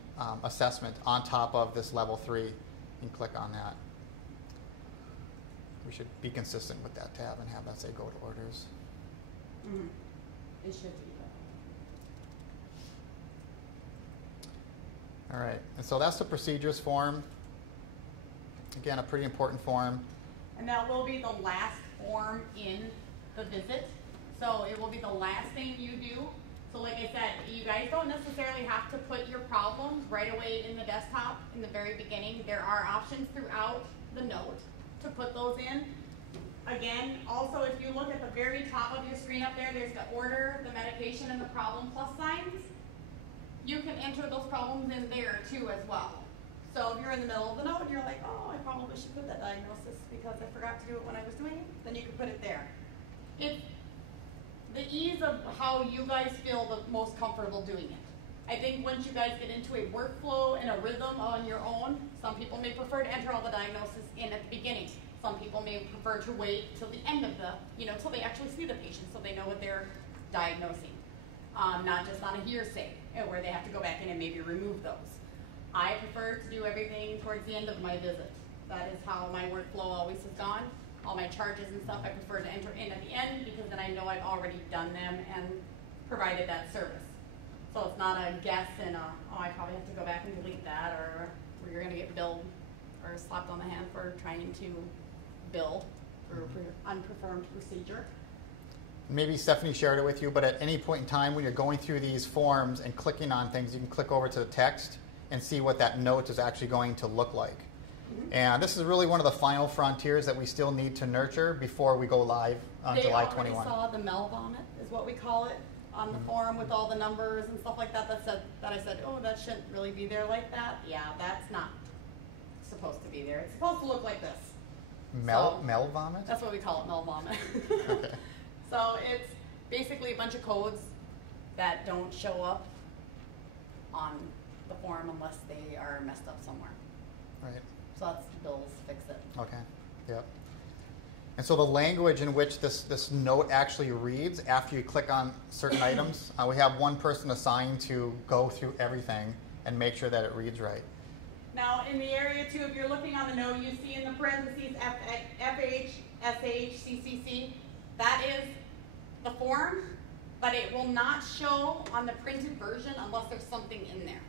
assessment on top of this level 3, and click on that. We should be consistent with that tab and have that say go to orders. Mm-hmm. It should be. All right, and so that's the procedures form. Again, a pretty important form. And that will be the last form in the visit. So it will be the last thing you do. So like I said, you guys don't necessarily have to put your problems right away in the desktop in the very beginning. There are options throughout the note to put those in. Again, also if you look at the very top of your screen up there, there's the order, the medication, and the problem plus signs. You can enter those problems in there too as well. So if you're in the middle of the note and you're like, oh, I probably should put that diagnosis because I forgot to do it when I was doing it, then you can put it there. It's the ease of how you guys feel the most comfortable doing it. I think once you guys get into a workflow and a rhythm on your own, some people may prefer to enter all the diagnosis in at the beginning. Some people may prefer to wait till the end of the, till they actually see the patient so they know what they're diagnosing. Not just on a hearsay where they have to go back in and maybe remove those. I prefer to do everything towards the end of my visit. That is how my workflow always has gone. All my charges and stuff I prefer to enter in at the end because then I know I've already done them and provided that service. So it's not a guess and I probably have to go back and delete that or you're going to get billed or slapped on the hand for trying to bill for unperformed procedure. Maybe Stephanie shared it with you, but at any point in time when you're going through these forms and clicking on things, you can click over to the text and see what that note is actually going to look like. Mm-hmm. And this is really one of the final frontiers that we still need to nurture before we go live on July 21. They already saw the Mel vomit, is what we call it, on the form with all the numbers and stuff like that. That I said, oh, that shouldn't really be there like that. Yeah, that's not supposed to be there. It's supposed to look like this. Mel vomit? That's what we call it, Mel vomit. Okay. So it's basically a bunch of codes that don't show up on the form unless they are messed up somewhere. Right. So that's Bill's fix it. Okay. Yep. And so the language in which this note actually reads after you click on certain items, we have one person assigned to go through everything and make sure that it reads right. Now in the area too, if you're looking on the note, you see in the parentheses FH, SH, CCC. That is the form, but it will not show on the printed version unless there's something in there.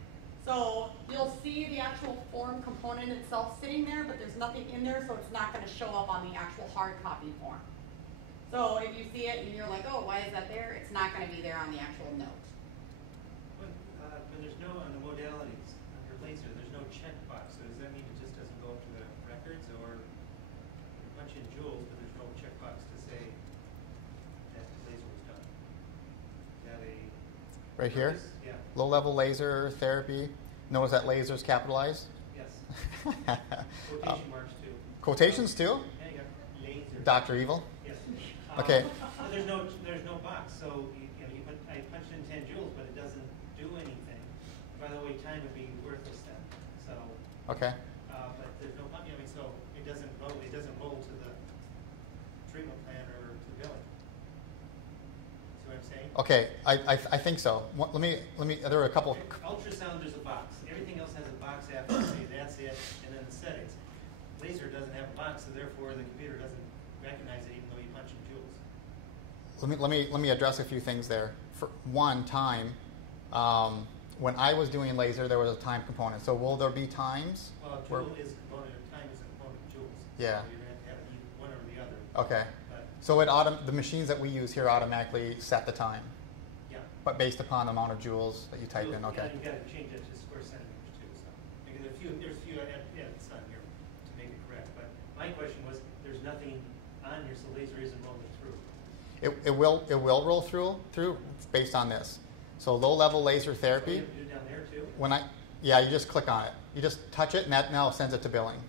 So you'll see the actual form component itself sitting there, but there's nothing in there, so it's not going to show up on the actual hard copy form. So if you see it and you're like, oh, why is that there? It's not going to be there on the actual note. When there's no, on the modalities, under laser, there's no checkbox. So does that mean it just doesn't go up to the records, or you punch in joules, but there's no checkbox to say that the laser was done? Is that a Right here? purpose? Yeah. Low-level laser therapy. Notice that laser is capitalized. Yes. Quotation marks too. Quotations too? Yeah, you got laser. Dr. Evil? Yes. Okay. But there's no box, so you put, I I punched in 10 joules, but it doesn't do anything. By the way, time would be worthless then. So, Okay. but there's no punch. I mean, so it doesn't roll. It doesn't roll to the treatment plan or to billing. See what I'm saying? Okay, I think so. Let me. There are a couple. Ultrasound, there's a box. Everything else has a box after you say that's it, and then the settings. Laser doesn't have a box, so therefore the computer doesn't recognize it even though you punch in joules. Let me address a few things there. For one, time. When I was doing laser, there was a time component. So will there be times? Well, joule is a component, or time is a component of joules. Yeah. So you're going to have to have one or the other. Okay. But, So the machines that we use here automatically set the time, yeah. but based upon the amount of joules that you type in. Okay. And you've got to change it to square centimeters too. So because there's a few edits on here to make it correct. But my question was, there's nothing on here, so laser isn't rolling through. It will roll through based on this. So low level laser So therapy. you have to do it down there too. You just click on it. You just touch it, and that now sends it to billing.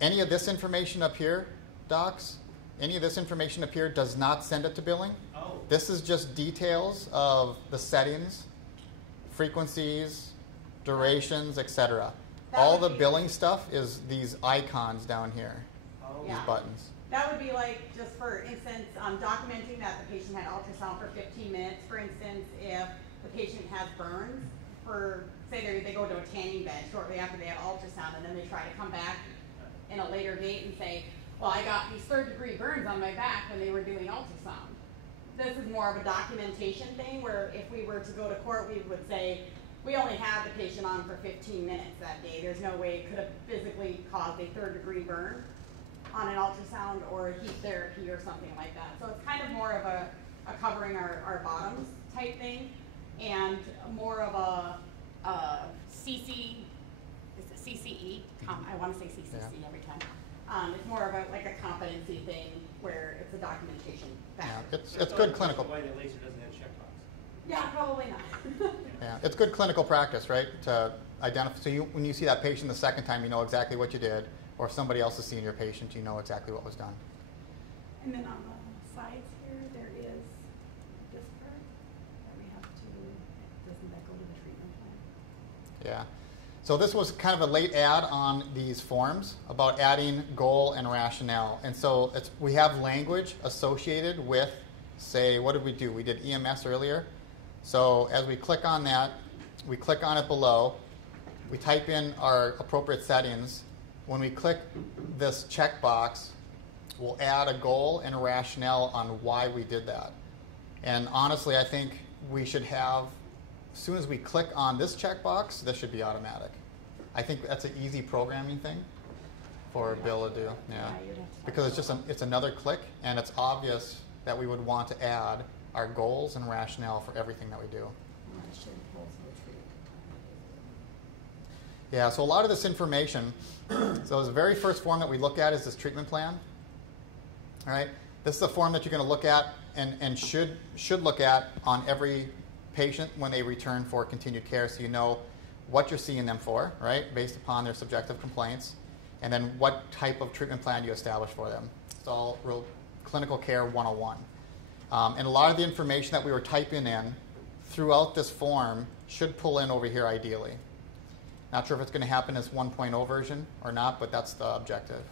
Any of this information up here, docs, any of this information up here does not send it to billing. Oh. This is just details of the settings, frequencies, durations, etc. That All would the be- billing stuff is these icons down here, Oh. these Yeah. buttons. That would be like, just for instance, documenting that the patient had ultrasound for 15 minutes. For instance, if the patient has burns, for, say they go to a tanning bed shortly after they have ultrasound, and then they try to come back in a later date and say, well, I got these 3rd-degree burns on my back when they were doing ultrasound. This is more of a documentation thing, where if we were to go to court, we would say, we only had the patient on for 15 minutes that day. There's no way it could have physically caused a 3rd-degree burn on an ultrasound or a heat therapy or something like that. So it's kind of more of a covering our bottoms type thing, and more of a CC, is it CCE? I want to say CCC every time. It's more of a competency thing where it's a documentation Yeah, factor. it's good clinical. Why the laser doesn't have checkbox? Yeah, probably not. Yeah, it's good clinical practice, right? To identify. So when you see that patient the second time, you know exactly what you did. Or if somebody else is seeing your patient, you know exactly what was done. And then on the sides here, there is this part that we have to, doesn't that go to the treatment plan? Yeah. So this was kind of a late add on these forms about adding goal and rationale. And so we have language associated with, say, what did we do? We did EMS earlier. So as we click on that, we click on it below. We type in our appropriate settings. When we click this checkbox, we'll add a goal and a rationale on why we did that. And honestly, I think we should have, as soon as we click on this checkbox, this should be automatic. I think that's an easy programming thing for Bill to do. Yeah, you'd have to because it's just it's another click, and it's obvious that we would want to add our goals and rationale for everything that we do. It should pull to the treatment plan. Yeah, so a lot of this information, so the very first form that we look at is this treatment plan. All right, this is a form that you're going to look at and should look at on every patient when they return for continued care, so you know what you're seeing them for, right, based upon their subjective complaints, and then what type of treatment plan you establish for them. It's all real clinical care 101. And a lot of the information that we were typing in throughout this form should pull in over here ideally. Not sure if it's going to happen as 1.0 version or not, but that's the objective.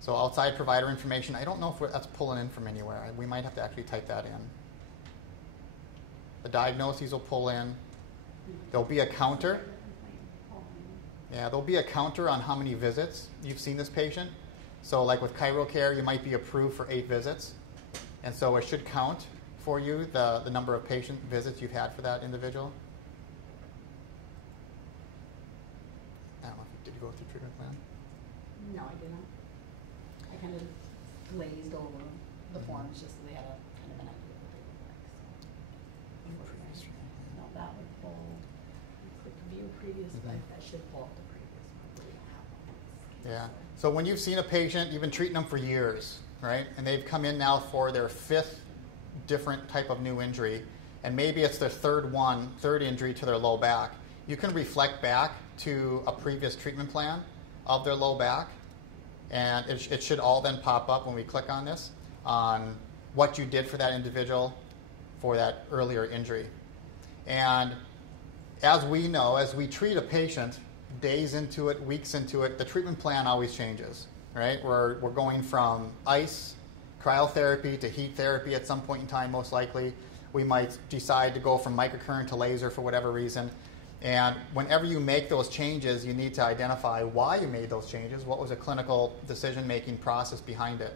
So outside provider information, I don't know if that's pulling in from anywhere. We might have to actually type that in. The diagnoses will pull in. There'll be a counter. Yeah, there'll be a counter on how many visits you've seen this patient. So like with Chiro-care, you might be approved for 8 visits. And so it should count for you the number of patient visits you've had for that individual. I don't know, did you go through treatment plan? No, I didn't. I kind of glazed over the forms just so they had a kind of an idea of what they look like. So. No, that would pull, click view previous, but that should pull up the previous one, but we don't have one. Yeah. So when you've seen a patient, you've been treating them for years, right? And they've come in now for their 5th different type of new injury, and maybe it's their third injury to their low back. You can reflect back to a previous treatment plan of their low back, and it should all then pop up when we click on this on what you did for that individual for that earlier injury. And as we know, as we treat a patient, days into it, weeks into it, the treatment plan always changes, right? We're going from ice, cryotherapy to heat therapy at some point in time, most likely. We might decide to go from microcurrent to laser for whatever reason. And whenever you make those changes, you need to identify why you made those changes, what was the clinical decision-making process behind it.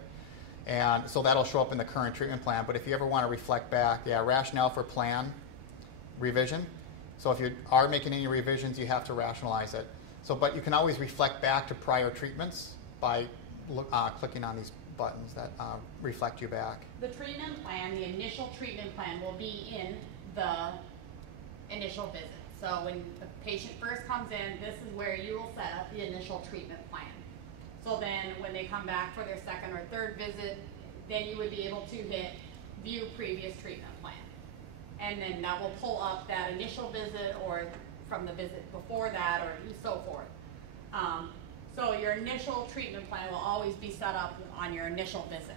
And so that'll show up in the current treatment plan. But if you ever want to reflect back, rationale for plan revision. So if you are making any revisions, you have to rationalize it. So, but you can always reflect back to prior treatments by clicking on these buttons that reflect you back. The treatment plan, the initial treatment plan, will be in the initial visit. So when the patient first comes in, this is where you will set up the initial treatment plan. So then when they come back for their second or third visit, then you would be able to hit view previous treatment plan. And then that will pull up that initial visit or from the visit before that or so forth. So your initial treatment plan will always be set up on your initial visit.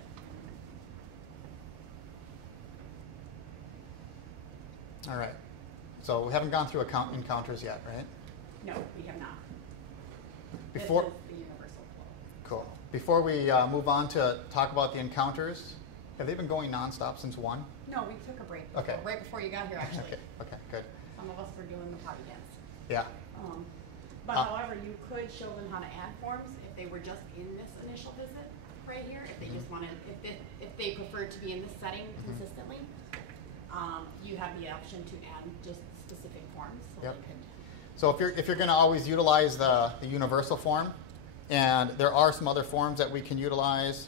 All right. So we haven't gone through account encounters yet, right? No, we have not. Before, this is the universal flow. cool. Before we move on to talk about the encounters, have they been going nonstop since 1? No, we took a break. Okay. Right before you got here, actually. Okay, good. Some of us were doing the potty dance. Yeah. But however, you could show them how to add forms if they were just in this initial visit right here. If they just wanted, if they preferred to be in this setting consistently, you have the option to add just specific forms. So Yep. they could. So if you're going to always utilize the universal form, and there are some other forms that we can utilize.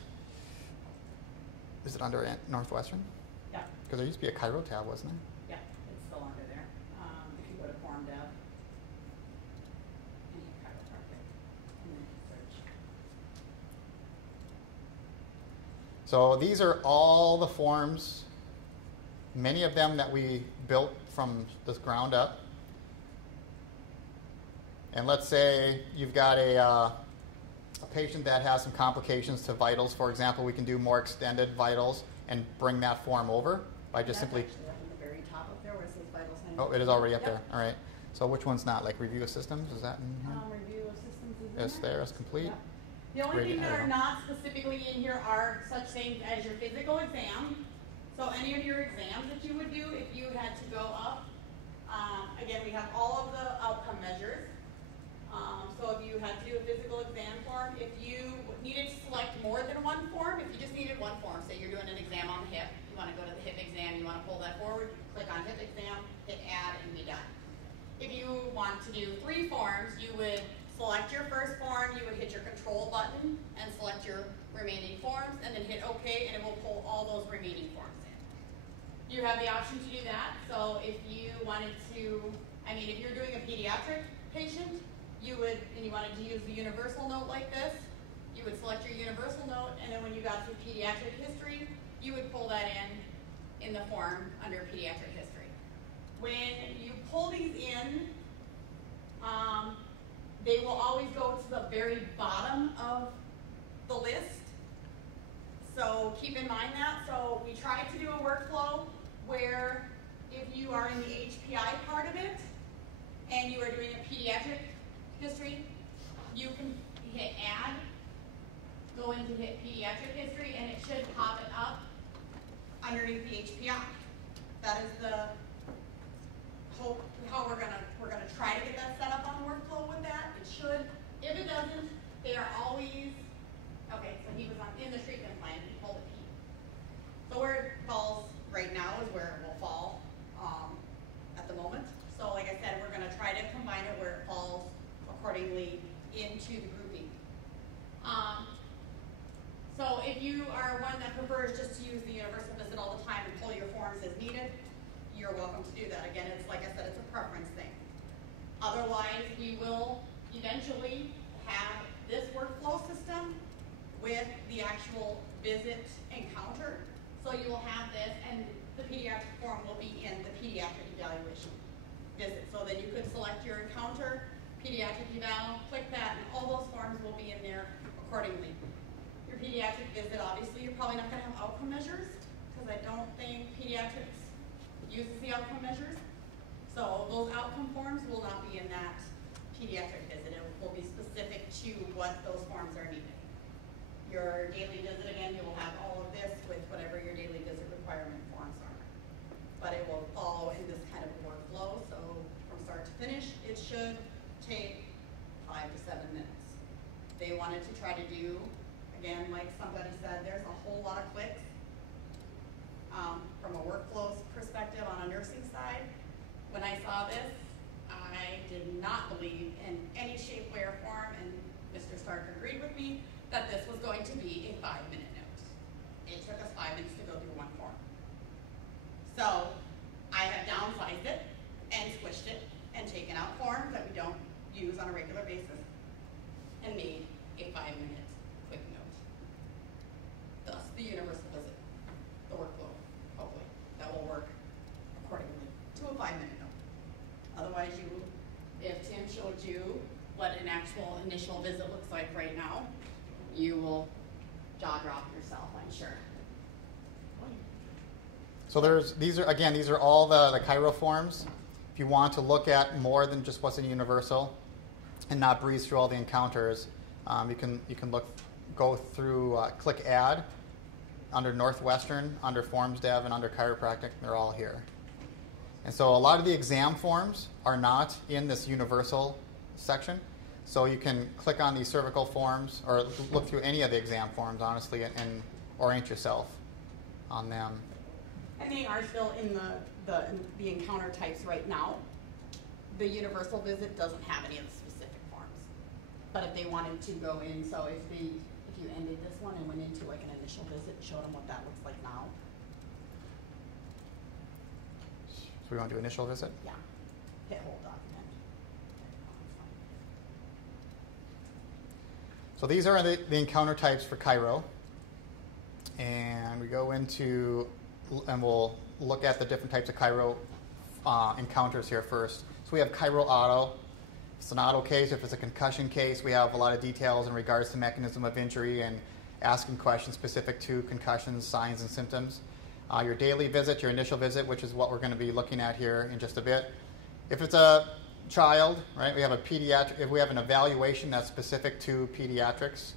Is it under Northwestern? Yeah. Because there used to be a Chiro tab, wasn't there? Yeah, it's still under there. If you go to Form Dev, and hit chiropractic, and then hit search. So these are all the forms, many of them that we built from the ground up. And let's say you've got a patient that has some complications to vitals. For example, we can do more extended vitals and bring that form over by just simply... That's actually up at the very top up there where it says vitals. Oh, it is already up Yep. there. All right. So which one's not? Like review of systems? Is that in here? Review of systems is in It's there. It's complete. Yep. The only Ready- things that I are don't know. not specifically in here are such things as your physical exam. So any of your exams that you would do if you had to go up. Again, we have all of the outcome measures. So if you had to do a physical exam form, if you needed to select more than one form, if you just needed one form, say you're doing an exam on the hip, you want to go to the hip exam, you want to pull that forward, click on hip exam, hit add, and be done. If you want to do 3 forms, you would select your first form, you would hit your control button and select your remaining forms, and then hit OK, and it will pull all those remaining forms in. You have the option to do that. So if you wanted to, if you're doing a pediatric patient, you would, and you wanted to use the universal note like this, you would select your universal note, and then when you got to pediatric history, you would pull that in the form under pediatric history. When you pull these in, they will always go to the very bottom of the list. So keep in mind that. So we tried to do a workflow where if you are in the HPI part of it, and you are doing a pediatric history, you can hit add, go into hit pediatric history, and it should pop it up underneath the HPI. That is the hope, how we're gonna try to get that set up on the workflow with that. It should. If it doesn't, they are always, okay, so he was in the treatment plan, he pulled a P. So where it falls right now is where it will fall at the moment. So like I said, we're gonna try to combine it where it falls accordingly into the grouping. So if you are one that prefers just to use the universal visit all the time and pull your forms as needed, you're welcome to do that. Again, it's like I said, it's a preference thing. Otherwise, we will eventually have this workflow system with the actual visit encounter. So you will have this, and the pediatric form will be in the pediatric evaluation visit. So then you could select your encounter, pediatric eval, click that, and all those forms will be in there accordingly. Your pediatric visit, obviously, you're probably not going to have outcome measures. because I don't think pediatrics uses the outcome measures. So those outcome forms will not be in that pediatric visit. It will be specific to what those forms are needed. Your daily visit, again, you will have all of this with whatever your daily visit requirement forms are. But it will follow in this kind of workflow, so from start to finish, it should take 5 to 7 minutes. They wanted to try to do, again, like somebody said, there's a whole lot of clicks. From a workflow perspective on a nursing side, when I saw this, I did not believe in any shape, way, or form, and Mr. Stark agreed with me, that this was going to be a 5-minute note. It took us 5 minutes to go through one form. So I have downsized it and squished it and taken out forms that we don't use on a regular basis and made a 5-minute quick note. Thus the universal visit, the workflow, hopefully, that will work accordingly to a 5-minute note. Otherwise, if Tim showed you what an actual initial visit looks like right now, you will jaw drop yourself, I'm sure. So these are all the Chiro forms. If you want to look at more than just what's in Universal and not breeze through all the encounters, you can go through, click Add under Northwestern, under Forms Dev, and under Chiropractic. They're all here. And so a lot of the exam forms are not in this Universal section. So you can click on these cervical forms or look through any of the exam forms, honestly, and orient yourself on them. And they are still in the encounter types right now. The universal visit doesn't have any of the specific forms. But if they wanted to go in, so if you ended this one and went into like an initial visit, showed them what that looks like now. So we want to do initial visit? Yeah. Hit whole document. So these are the encounter types for Chiro. And we go into, and we'll look at the different types of Chiro encounters here first. So we have Chiro auto. It's an auto case. If it's a concussion case, we have a lot of details in regards to mechanism of injury and asking questions specific to concussions, signs, and symptoms. Your daily visit, your initial visit, which is what we're going to be looking at here in just a bit. If it's a child, right, we have a pediatric, if we have an evaluation that's specific to pediatrics.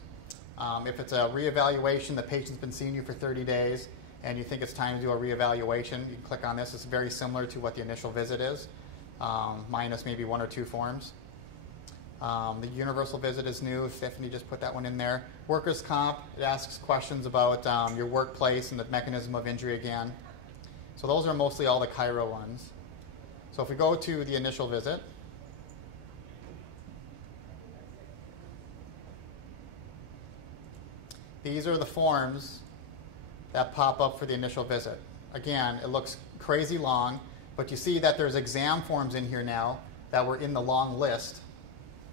If it's a reevaluation, the patient's been seeing you for 30 days and you think it's time to do a reevaluation, you can click on this. It's very similar to what the initial visit is, minus maybe 1 or 2 forms. The universal visit is new. Stephanie just put that one in there. Workers' comp, it asks questions about your workplace and the mechanism of injury again. So those are mostly all the Chiro ones. So if we go to the initial visit, these are the forms that pop up for the initial visit. Again, it looks crazy long, but you see that there's exam forms in here now that were in the long list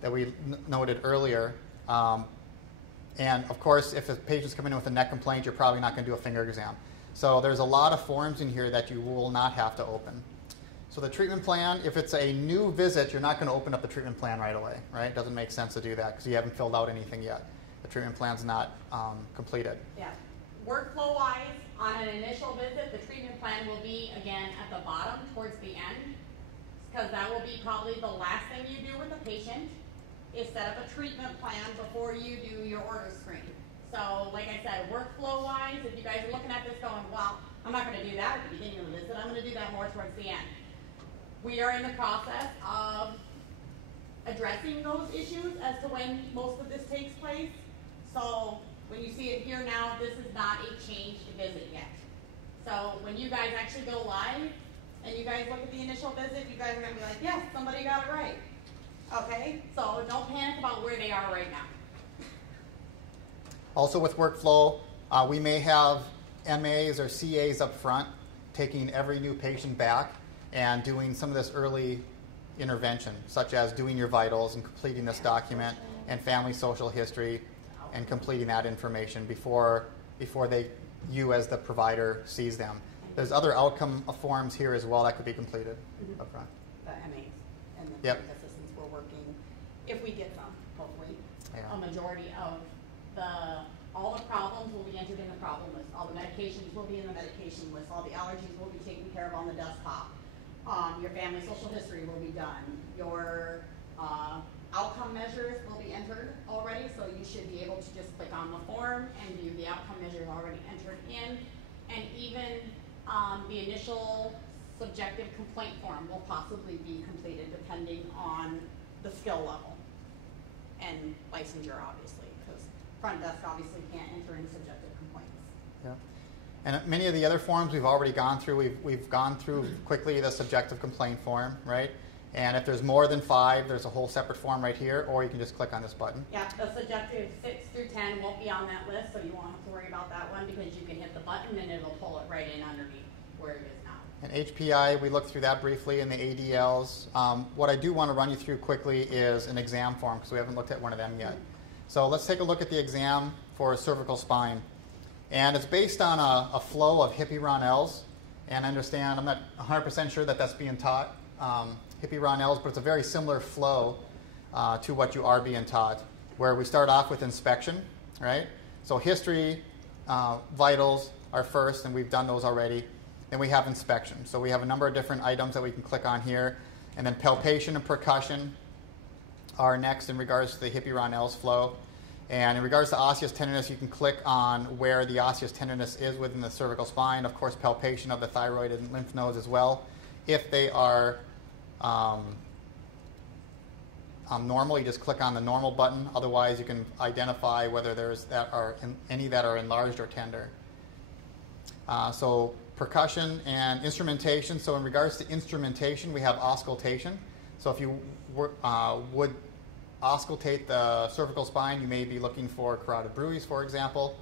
that we noted earlier. And of course, if a patient's coming in with a neck complaint, you're probably not going to do a finger exam. So there's a lot of forms in here that you will not have to open. So the treatment plan, if it's a new visit, you're not going to open up the treatment plan right away, right? It doesn't make sense to do that because you haven't filled out anything yet. The treatment plan's not completed. Yeah. Workflow-wise, on an initial visit, the treatment plan will be, again, at the bottom towards the end, because that will be probably the last thing you do with the patient, is set up a treatment plan before you do your order screen. So, like I said, workflow-wise, if you guys are looking at this going, well, I'm not going to do that at the beginning of the visit, I'm going to do that more towards the end. We are in the process of addressing those issues as to when most of this takes place. So when you see it here now, this is not a changed visit yet. So when you guys actually go live and you guys look at the initial visit, you guys are going to be like, yes, somebody got it right. Okay? So don't panic about where they are right now. Also with workflow, we may have MAs or CAs up front taking every new patient back and doing some of this early intervention, such as doing your vitals and completing this document and family social history and completing that information before you as the provider sees them. There's other outcome forms here as well that could be completed up front. The MAs and the Yep. assistants we're working, if we get some, hopefully. Yeah. A majority of the all the problems will be entered in the problem list. All the medications will be in the medication list. All the allergies will be taken care of on the desktop. Your family social history will be done. Your outcome measures will be entered already, so you should be able to just click on the form and view the outcome measures already entered in. And even the initial subjective complaint form will possibly be completed depending on the skill level and licensure, obviously, because front desk obviously can't enter in subjective complaints. Yeah. And many of the other forms we've already gone through. We've gone through quickly the subjective complaint form, right? And if there's more than 5, there's a whole separate form right here, or you can just click on this button. Yeah, the subjective 6 through 10 won't be on that list, so you won't have to worry about that one because you can hit the button and it'll pull it right in underneath where it is now. And HPI, we looked through that briefly in the ADLs. What I do want to run you through quickly is an exam form because we haven't looked at one of them yet. So let's take a look at the exam for cervical spine. And it's based on a flow of Hippie-Ronells. And I understand, I'm not 100% sure that that's being taught, Hippie-Ronells, but it's a very similar flow to what you are being taught, where we start off with inspection, right? So history, vitals are first, and we've done those already. Then we have inspection. So we have a number of different items that we can click on here. And then palpation and percussion are next in regards to the Hippie-Ronells flow. And in regards to osseous tenderness, you can click on where the osseous tenderness is within the cervical spine. Of course, palpation of the thyroid and lymph nodes as well. If they are normal, you just click on the normal button. Otherwise, you can identify whether there's any that are enlarged or tender. So percussion and instrumentation. So in regards to instrumentation, we have auscultation. So if you would auscultate the cervical spine, you may be looking for carotid bruits, for example.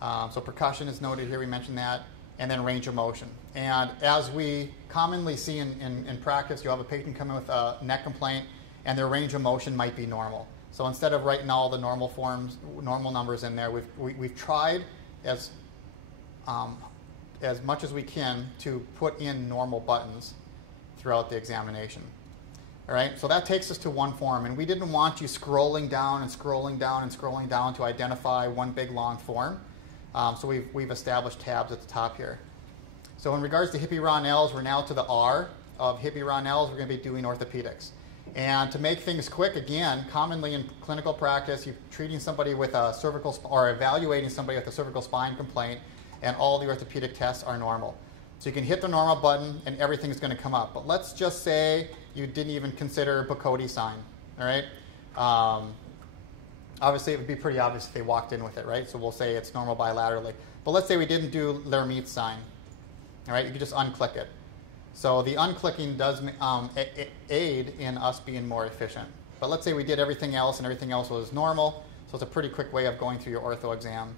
So percussion is noted here, we mentioned that. And then range of motion. And as we commonly see in practice, you'll have a patient come in with a neck complaint, and their range of motion might be normal. So instead of writing all the normal numbers in there, we've tried as much as we can to put in normal buttons throughout the examination. All right, so that takes us to one form, and we didn't want you scrolling down and scrolling down and scrolling down to identify one big long form. So we've established tabs at the top here. So in regards to Hippie-Ronells, we're now to the R of Hippie-Ronells. We're going to be doing orthopedics. And to make things quick, again, commonly in clinical practice, you're treating somebody with a cervical or evaluating somebody with a cervical spine complaint, and all the orthopedic tests are normal. So you can hit the normal button, and everything's going to come up. But let's just say you didn't even consider Bocodi sign. All right. Obviously, it would be pretty obvious if they walked in with it, right? So we'll say it's normal bilaterally. But let's say we didn't do Lhermitte sign. All right, you can just unclick it. So the unclicking does aid in us being more efficient. But let's say we did everything else and everything else was normal. So it's a pretty quick way of going through your ortho exam.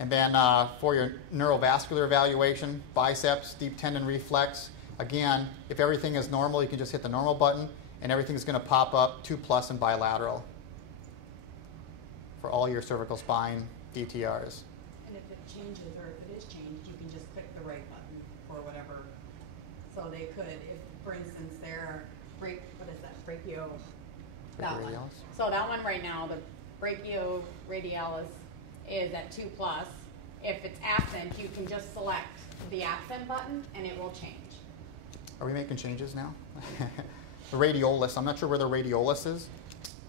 And then for your neurovascular evaluation, biceps, deep tendon reflex, again, if everything is normal, you can just hit the normal button, and everything is going to pop up 2+ and bilateral for all your cervical spine DTRs. And if it changes, or if it is changed, you can just click the right button for whatever. So they could, if, for instance, they're brachio, that one. Brachioradialis? So that one right now, the brachioradialis is at 2+. If it's absent, you can just select the absent button and it will change. Are we making changes now? The radiolus, I'm not sure where the radiolus is,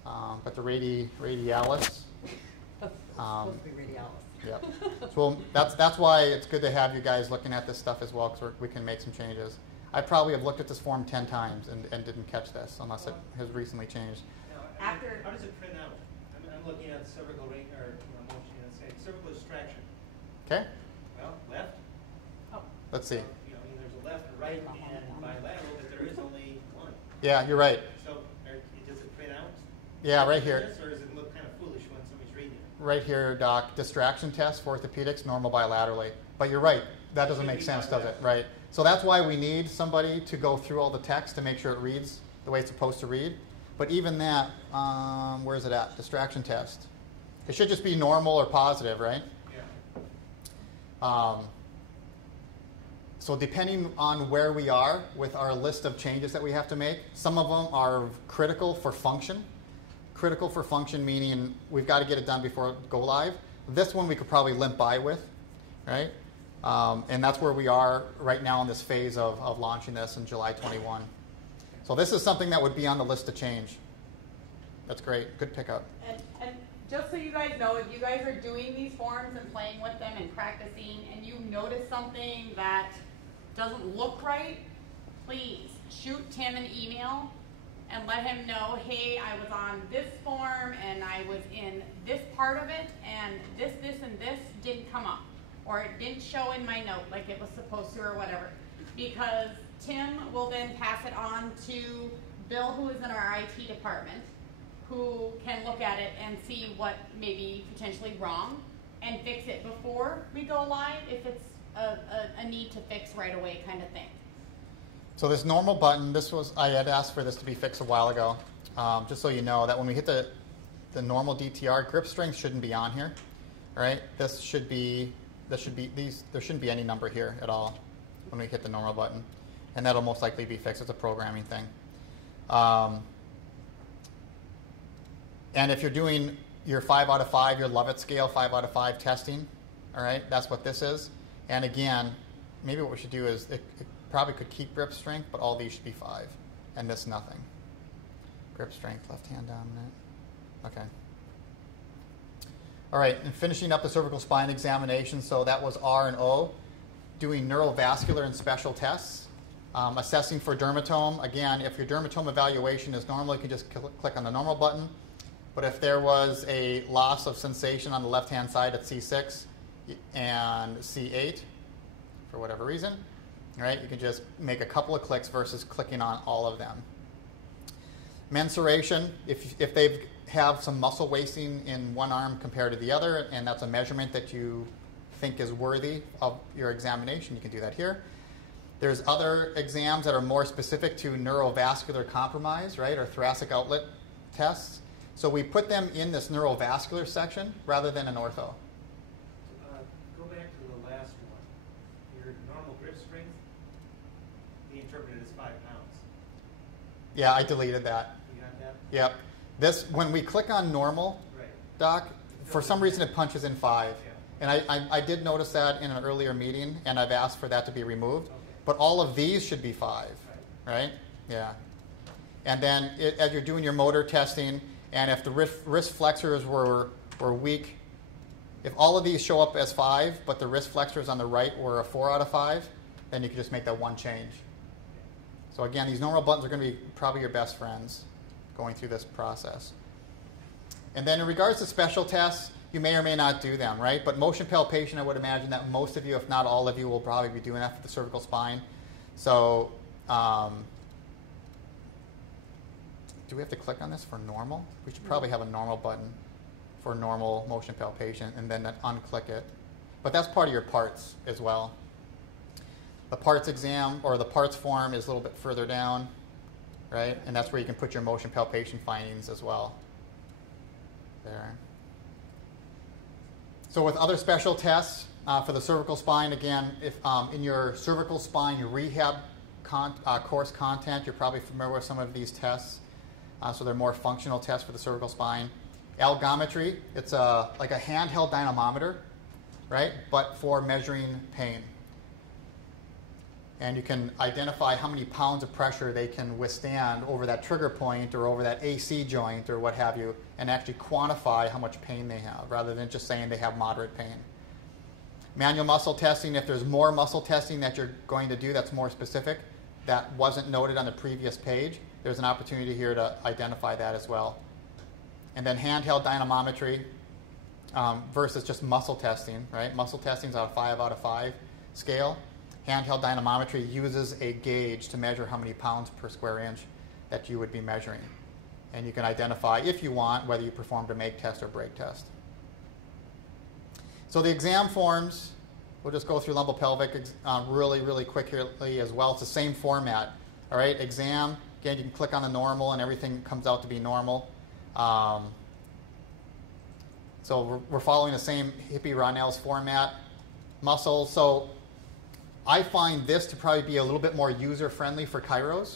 but the radialis. That's supposed to be radialis. Yep. So that's why it's good to have you guys looking at this stuff as well, because we can make some changes. I probably have looked at this form 10 times and didn't catch this unless it has recently changed. Now, After- how does it print out? I'm looking at cervical rate or motion and say cervical extraction. Okay, Well, left. Oh, let's see. You know, there's a left, a right, and bilateral, but there is only one. Yeah, you're right. So, does it print out? Yeah, right here. Or does it look kind of foolish when somebody's reading it? Right here, Doc. Distraction test for orthopedics, normal bilaterally. But you're right. That doesn't make sense, does it? Right. So that's why we need somebody to go through all the text to make sure it reads the way it's supposed to read. But even that, where is it at? Distraction test. It should just be normal or positive, right? Yeah. So depending on where we are with our list of changes that we have to make, some of them are critical for function, critical for function, meaning we've got to get it done before go live. This one we could probably limp by with, right? And that's where we are right now in this phase of launching this in July 21. So this is something that would be on the list to change. That's great. Good pickup. And just so you guys know, if you guys are doing these forms and playing with them and practicing, and you notice something that doesn't look right, please shoot Tim an email and let him know, hey, I was on this form and I was in this part of it, and this, and this didn't come up, or it didn't show in my note like it was supposed to, or whatever. Because Tim will then pass it on to Bill, who is in our IT department, who can look at it and see what may be potentially wrong and fix it before we go live if it's a need to fix right away kind of thing. So this normal button, I had asked for this to be fixed a while ago, just so you know that when we hit the normal DTR, grip strength shouldn't be on here, right? There shouldn't be any number here at all when we hit the normal button, and that'll most likely be fixed. It's a programming thing. And if you're doing your 5 out of 5, your Lovett scale 5 out of 5 testing, all right, that's what this is. And again, maybe what we should do is it probably could keep grip strength, but all these should be 5, and this nothing. Grip strength, left hand dominant. Okay. All right, and finishing up the cervical spine examination, so that was R and O, doing neurovascular and special tests. Assessing for dermatome. Again, if your dermatome evaluation is normal, you can just click on the normal button. But if there was a loss of sensation on the left-hand side at C6 and C8, for whatever reason, right, you can just make a couple of clicks versus clicking on all of them. Mensuration, if they have some muscle wasting in one arm compared to the other, and that's a measurement that you think is worthy of your examination, you can do that here. There's other exams that are more specific to neurovascular compromise, right, or thoracic outlet tests. So we put them in this neurovascular section rather than an ortho. Go back to the last one. Your normal grip strength, we interpreted as 5 pounds. Yeah, I deleted that. You got that? Yep. This, when we click on normal, Right. Doc, for some reason it punches in 5. Yeah. And I did notice that in an earlier meeting, and I've asked for that to be removed. Okay. But all of these should be 5, right? Yeah. And then as you're doing your motor testing, and if the wrist flexors were weak, if all of these show up as 5, but the wrist flexors on the right were a 4 out of 5, then you can just make that one change. So again, these normal buttons are going to be probably your best friends going through this process. And then in regards to special tests, you may or may not do them, right? But motion palpation, I would imagine that most of you, if not all of you, will probably be doing that for the cervical spine. So do we have to click on this for normal? We should probably have a normal button for normal motion palpation and then unclick it. But that's part of your parts as well. The parts exam or the parts form is a little bit further down, right? And that's where you can put your motion palpation findings as well. There. So with other special tests for the cervical spine, again, if in your cervical spine rehab course content, you're probably familiar with some of these tests. So they're more functional tests for the cervical spine. Algometry, it's like a handheld dynamometer, right? But for measuring pain. And you can identify how many pounds of pressure they can withstand over that trigger point or over that AC joint or what have you, and actually quantify how much pain they have, rather than just saying they have moderate pain. Manual muscle testing, if there's more muscle testing that you're going to do that's more specific, that wasn't noted on the previous page, there's an opportunity here to identify that as well. And then handheld dynamometry versus just muscle testing, right? Muscle testing is a 5 out of 5 scale. Handheld dynamometry uses a gauge to measure how many pounds per square inch that you would be measuring. And you can identify, if you want, whether you performed a make test or break test. So the exam forms, we'll just go through lumbopelvic really quickly as well. It's the same format, all right? Exam, again, you can click on the normal and everything comes out to be normal. So we're following the same Hippie-Ronell's format. Muscles, so I find this to probably be a little bit more user-friendly for chiros,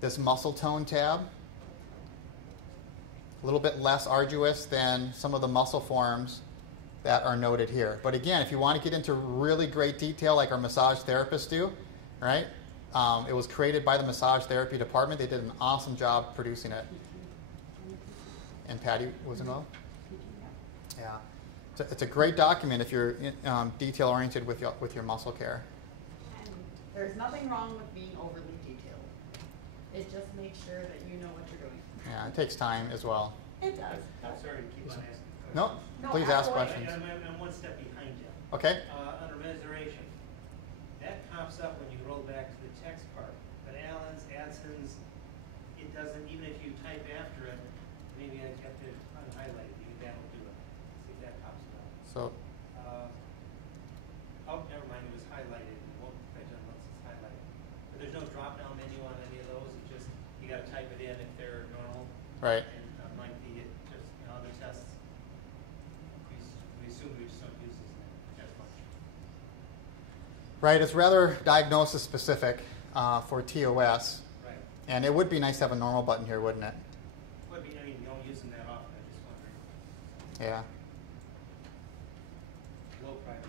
this muscle tone tab. a little bit less arduous than some of the muscle forms that are noted here. But again, if you want to get into really great detail like our massage therapists do, right? It was created by the massage therapy department. They did an awesome job producing it. And Patty was involved? Yeah. It's a great document if you're detail-oriented with your muscle care. And there's nothing wrong with being overly detailed. It just makes sure that you know what you're doing. Yeah, it takes time as well. It does. I'm sorry to keep on asking. No, No, please ask absolutely. questions. I'm one step behind you. Okay. Under reservation, that pops up when you roll back to the text part. But Allen's, Adson's, it doesn't, even if you type after it, maybe I have to unhighlight it. Maybe that'll do it. See if that pops it up. So, Oh, never mind. It was highlighted. It won't fit unless it's highlighted. But there's no drop-down menu on any of those. It's just you got to type it in if they're normal. right. And unlike the just other tests, we assume we just don't use this as much. Right, it's rather diagnosis specific for TOS. Right. And it would be nice to have a normal button here, wouldn't it? Would be, I mean, you don't use them that often. I'm just wondering. Yeah. Low priority.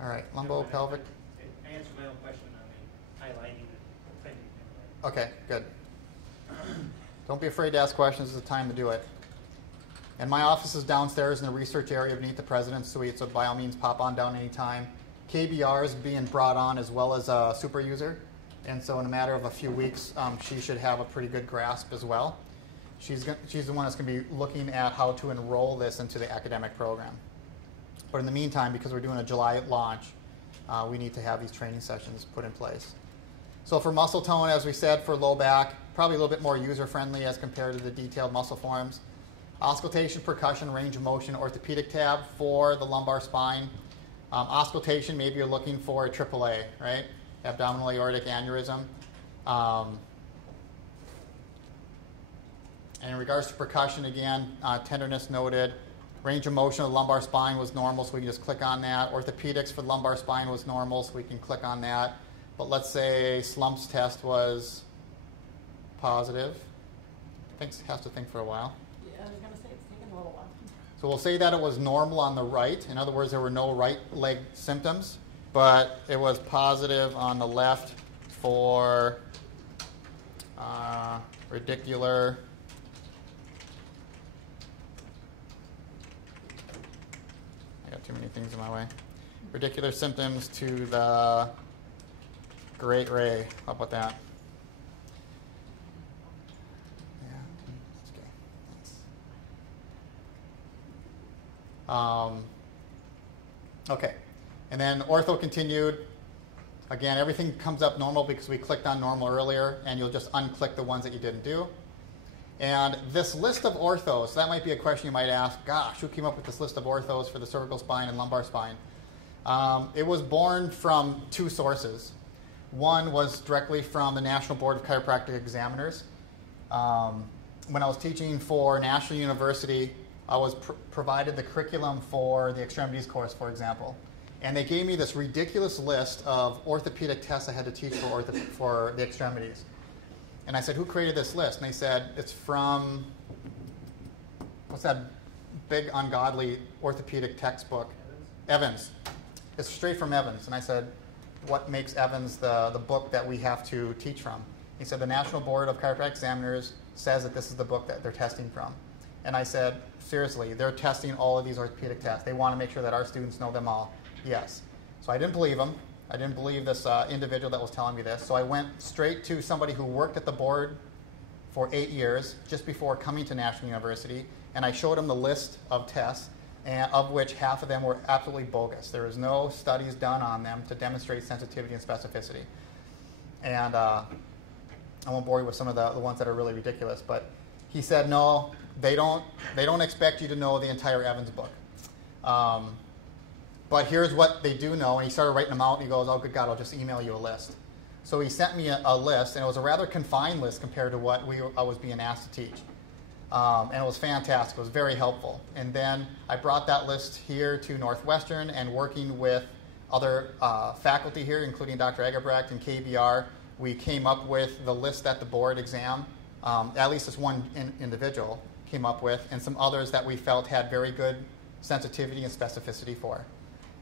All right, Never mind, lumbopelvic. I answered my own question on the highlighting and printing. Okay, good. Don't be afraid to ask questions. This is the time to do it. And my office is downstairs in the research area beneath the president's suite, so by all means pop on down anytime. KBR is being brought on as well as a super user. And so in a matter of a few weeks, she should have a pretty good grasp as well. She's the one that's going to be looking at how to enroll this into the academic program. But in the meantime, because we're doing a July launch, we need to have these training sessions put in place. So for muscle tone, as we said, for low back, probably a little bit more user-friendly as compared to the detailed muscle forms. Auscultation, percussion, range of motion, orthopedic tab for the lumbar spine. Auscultation, maybe you're looking for a AAA, right? Abdominal aortic aneurysm. And in regards to percussion, again, tenderness noted. Range of motion of the lumbar spine was normal, so we can just click on that. Orthopedics for the lumbar spine was normal, so we can click on that. But let's say slumps test was positive. Has to think for a while. Yeah, I was gonna say it's taking a little while. So we'll say that it was normal on the right. In other words, there were no right leg symptoms, but it was positive on the left for radicular I got too many things in my way. Radicular symptoms to the great ray. How about that? Yeah, that's okay. Thanks. Okay, and then ortho continued. Again, everything comes up normal because we clicked on normal earlier, and you'll just unclick the ones that you didn't do. And this list of orthos, that might be a question you might ask, gosh, who came up with this list of orthos for the cervical spine and lumbar spine? It was born from two sources. One was directly from the National Board of Chiropractic Examiners. When I was teaching for National University, I was provided the curriculum for the extremities course, for example. And they gave me this ridiculous list of orthopedic tests I had to teach for the extremities. And I said, who created this list? And they said, it's from, what's that big, ungodly orthopedic textbook? Evans. It's straight from Evans. And I said, what makes Evans the book that we have to teach from? He said, the National Board of Chiropractic Examiners says that this is the book that they're testing from. And I said, seriously, they're testing all of these orthopedic tests. They want to make sure that our students know them all. Yes. So I didn't believe him. I didn't believe this individual that was telling me this. So I went straight to somebody who worked at the board for 8 years, just before coming to National University, and I showed him the list of tests, and of which half of them were absolutely bogus. There was no studies done on them to demonstrate sensitivity and specificity. And I won't bore you with some of the ones that are really ridiculous, but he said, no, they don't expect you to know the entire Evans book. But here's what they do know, and he started writing them out, and he goes, oh, good God, I'll just email you a list. So he sent me a list, and it was a rather confined list compared to what I was being asked to teach. And it was fantastic. It was very helpful. And then I brought that list here to Northwestern, and working with other faculty here, including Dr. Egebrecht and KBR, we came up with the list that the board exam, at least this one individual came up with, and some others that we felt had very good sensitivity and specificity for.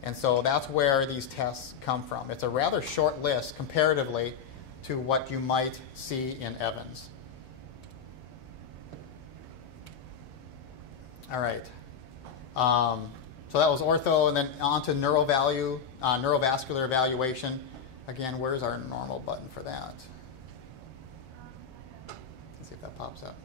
And so that's where these tests come from. It's a rather short list comparatively to what you might see in Evans. All right. So that was ortho, and then on to neurovascular evaluation. Again, where's our normal button for that? Let's see if that pops up.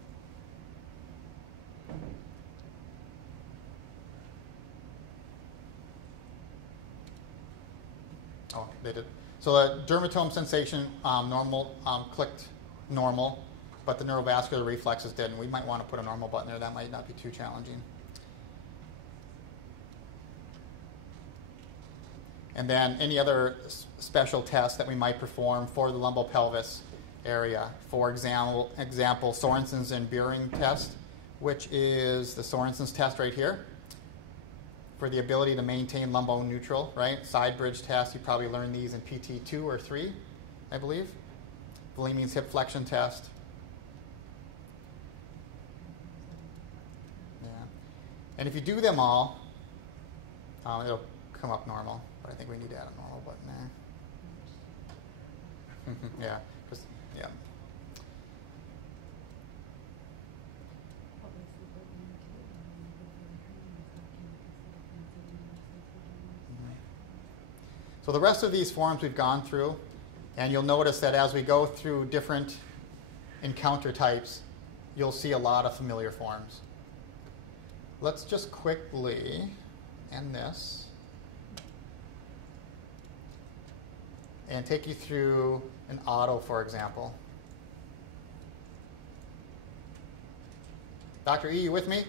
Oh, they did. So the dermatome sensation normal clicked normal, but the neurovascular reflexes didn't. We might want to put a normal button there. That might not be too challenging. And then any other special tests that we might perform for the lumbopelvis area. For example, Sorensen's and Buring test, which is the Sorensen's test right here, for the ability to maintain lumbo neutral, right? Side bridge test, you probably learned these in PT 2 or 3, I believe. Volemine's hip flexion test. Yeah. And if you do them all, it'll come up normal, but I think we need to add a normal button there. Yeah, yeah. So the rest of these forms we've gone through, and you'll notice that as we go through different encounter types, you'll see a lot of familiar forms. Let's just quickly end this and take you through an auto, for example. Dr. E, you with me? Mm-hmm.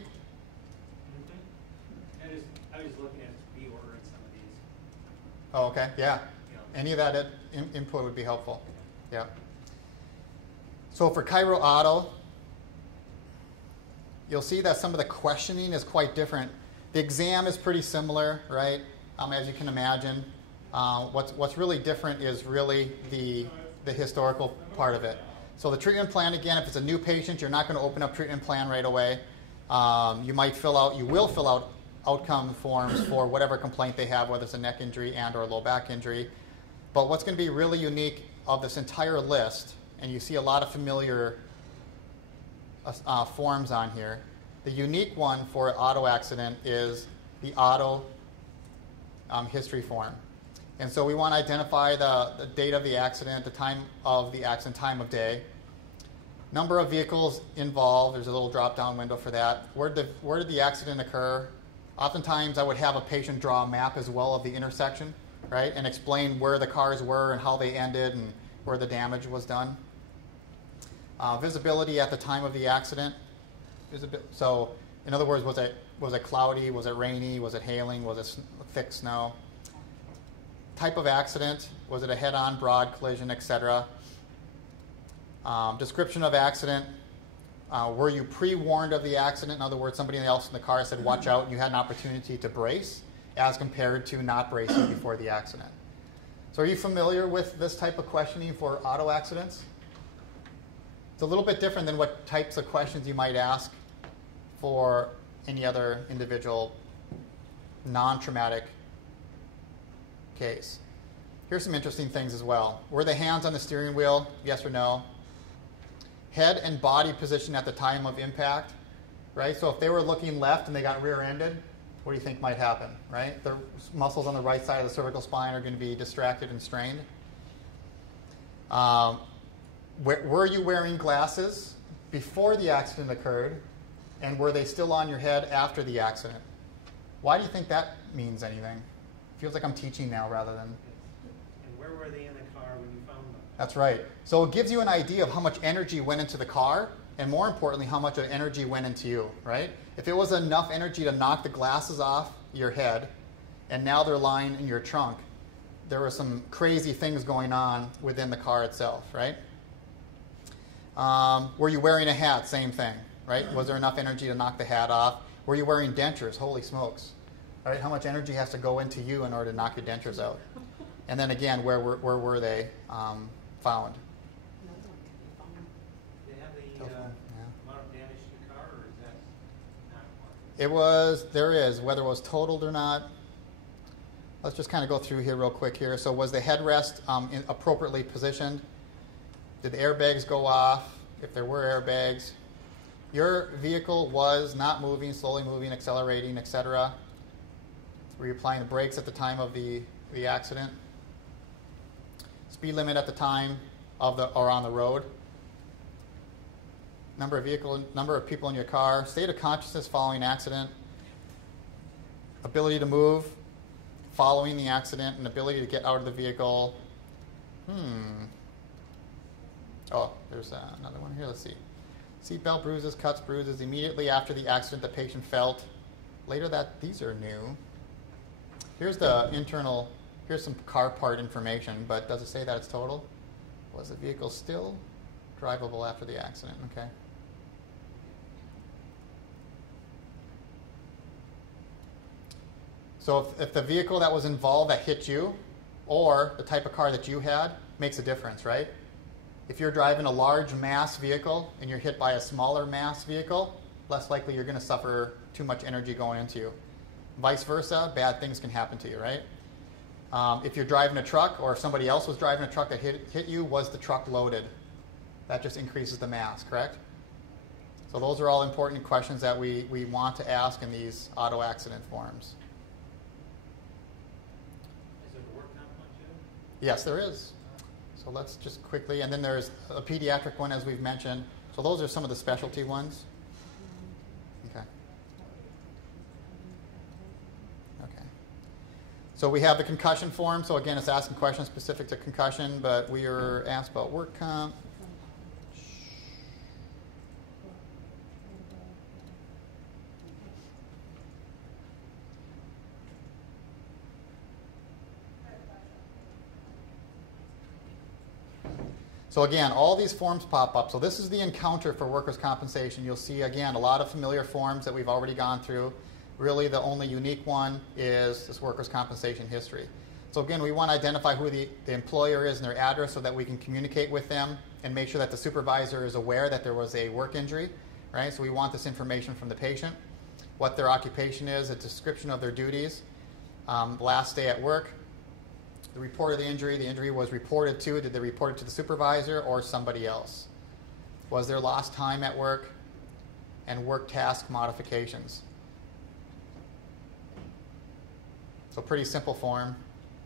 I was looking at reordering some of these. Oh, okay, yeah. Yeah. Any of that input would be helpful. Yeah. So for Chiro Auto, you'll see that some of the questioning is quite different. The exam is pretty similar, right? As you can imagine. What's really different is really the historical part of it. So the treatment plan, again, if it's a new patient, you're not going to open up treatment plan right away. You will fill out outcome forms for whatever complaint they have, whether it's a neck injury and or low back injury. But what's going to be really unique of this entire list, and you see a lot of familiar forms on here, the unique one for auto accident is the auto history form. And so we want to identify the date of the accident, the time of the accident, time of day, number of vehicles involved. There's a little drop-down window for that. Where did the accident occur? Oftentimes I would have a patient draw a map as well of the intersection, right, and explain where the cars were and how they ended and where the damage was done. Visibility at the time of the accident. So, in other words, was it cloudy? Was it rainy? Was it hailing? Was it thick snow? Type of accident. Was it a head-on, broad collision, etc.? Description of accident. Were you pre-warned of the accident? In other words, somebody else in the car said, watch out, and you had an opportunity to brace, as compared to not bracing before the accident. So are you familiar with this type of questioning for auto accidents? It's a little bit different than what types of questions you might ask for any other individual non-traumatic case. Here's some interesting things as well. Were the hands on the steering wheel? Yes or no? Head and body position at the time of impact, right? So if they were looking left and they got rear-ended, what do you think might happen, right? The muscles on the right side of the cervical spine are going to be distracted and strained. Were you wearing glasses before the accident occurred, and were they still on your head after the accident? Why do you think that means anything? Feels like I'm teaching now rather than... And where were they in the car when you found them? That's right. So it gives you an idea of how much energy went into the car, and more importantly, how much energy went into you, right? If it was enough energy to knock the glasses off your head, and now they're lying in your trunk, there were some crazy things going on within the car itself, right? Were you wearing a hat? Same thing, right? Was there enough energy to knock the hat off? Were you wearing dentures? Holy smokes. All right, how much energy has to go into you in order to knock your dentures out? And then again, where were they found? have the Telephone, yeah. amount of damage to the car, or is that not one? There is, whether it was totaled or not. Let's just kind of go through here real quick here. So was the headrest appropriately positioned? Did the airbags go off? If there were airbags. Your vehicle was not moving, slowly moving, accelerating, etc. Were you applying the brakes at the time of the accident? Speed limit at the time of or on the road? Number of people in your car, state of consciousness following accident, ability to move following the accident, and ability to get out of the vehicle. Oh, there's another one here. Let's see. Seatbelt bruises, cuts, bruises immediately after the accident the patient felt. Later these are new. Here's here's some car part information, but does it say that it's total? Was the vehicle still drivable after the accident? Okay. So if the vehicle that was involved that hit you, or the type of car that you had, makes a difference, right? If you're driving a large mass vehicle and you're hit by a smaller mass vehicle, less likely you're going to suffer too much energy going into you. Vice versa, bad things can happen to you, right? If you're driving a truck, or if somebody else was driving a truck that hit you, was the truck loaded? That just increases the mass, correct? So those are all important questions that we want to ask in these auto accident forms. Is there a work comp one too? Yes, there is. So let's just quickly, and then there's a pediatric one, as we've mentioned. So those are some of the specialty ones. Okay. Okay. So we have the concussion form. So again, it's asking questions specific to concussion, but we are asked about work comp. So again, all these forms pop up. So this is the encounter for workers' compensation. You'll see, again, a lot of familiar forms that we've already gone through. Really, the only unique one is this workers' compensation history. So again, we want to identify who the employer is and their address so that we can communicate with them and make sure that the supervisor is aware that there was a work injury, right? So we want this information from the patient, what their occupation is, a description of their duties, last day at work, the report of the injury was reported to, did they report it to the supervisor or somebody else? Was there lost time at work? And work task modifications. So pretty simple form,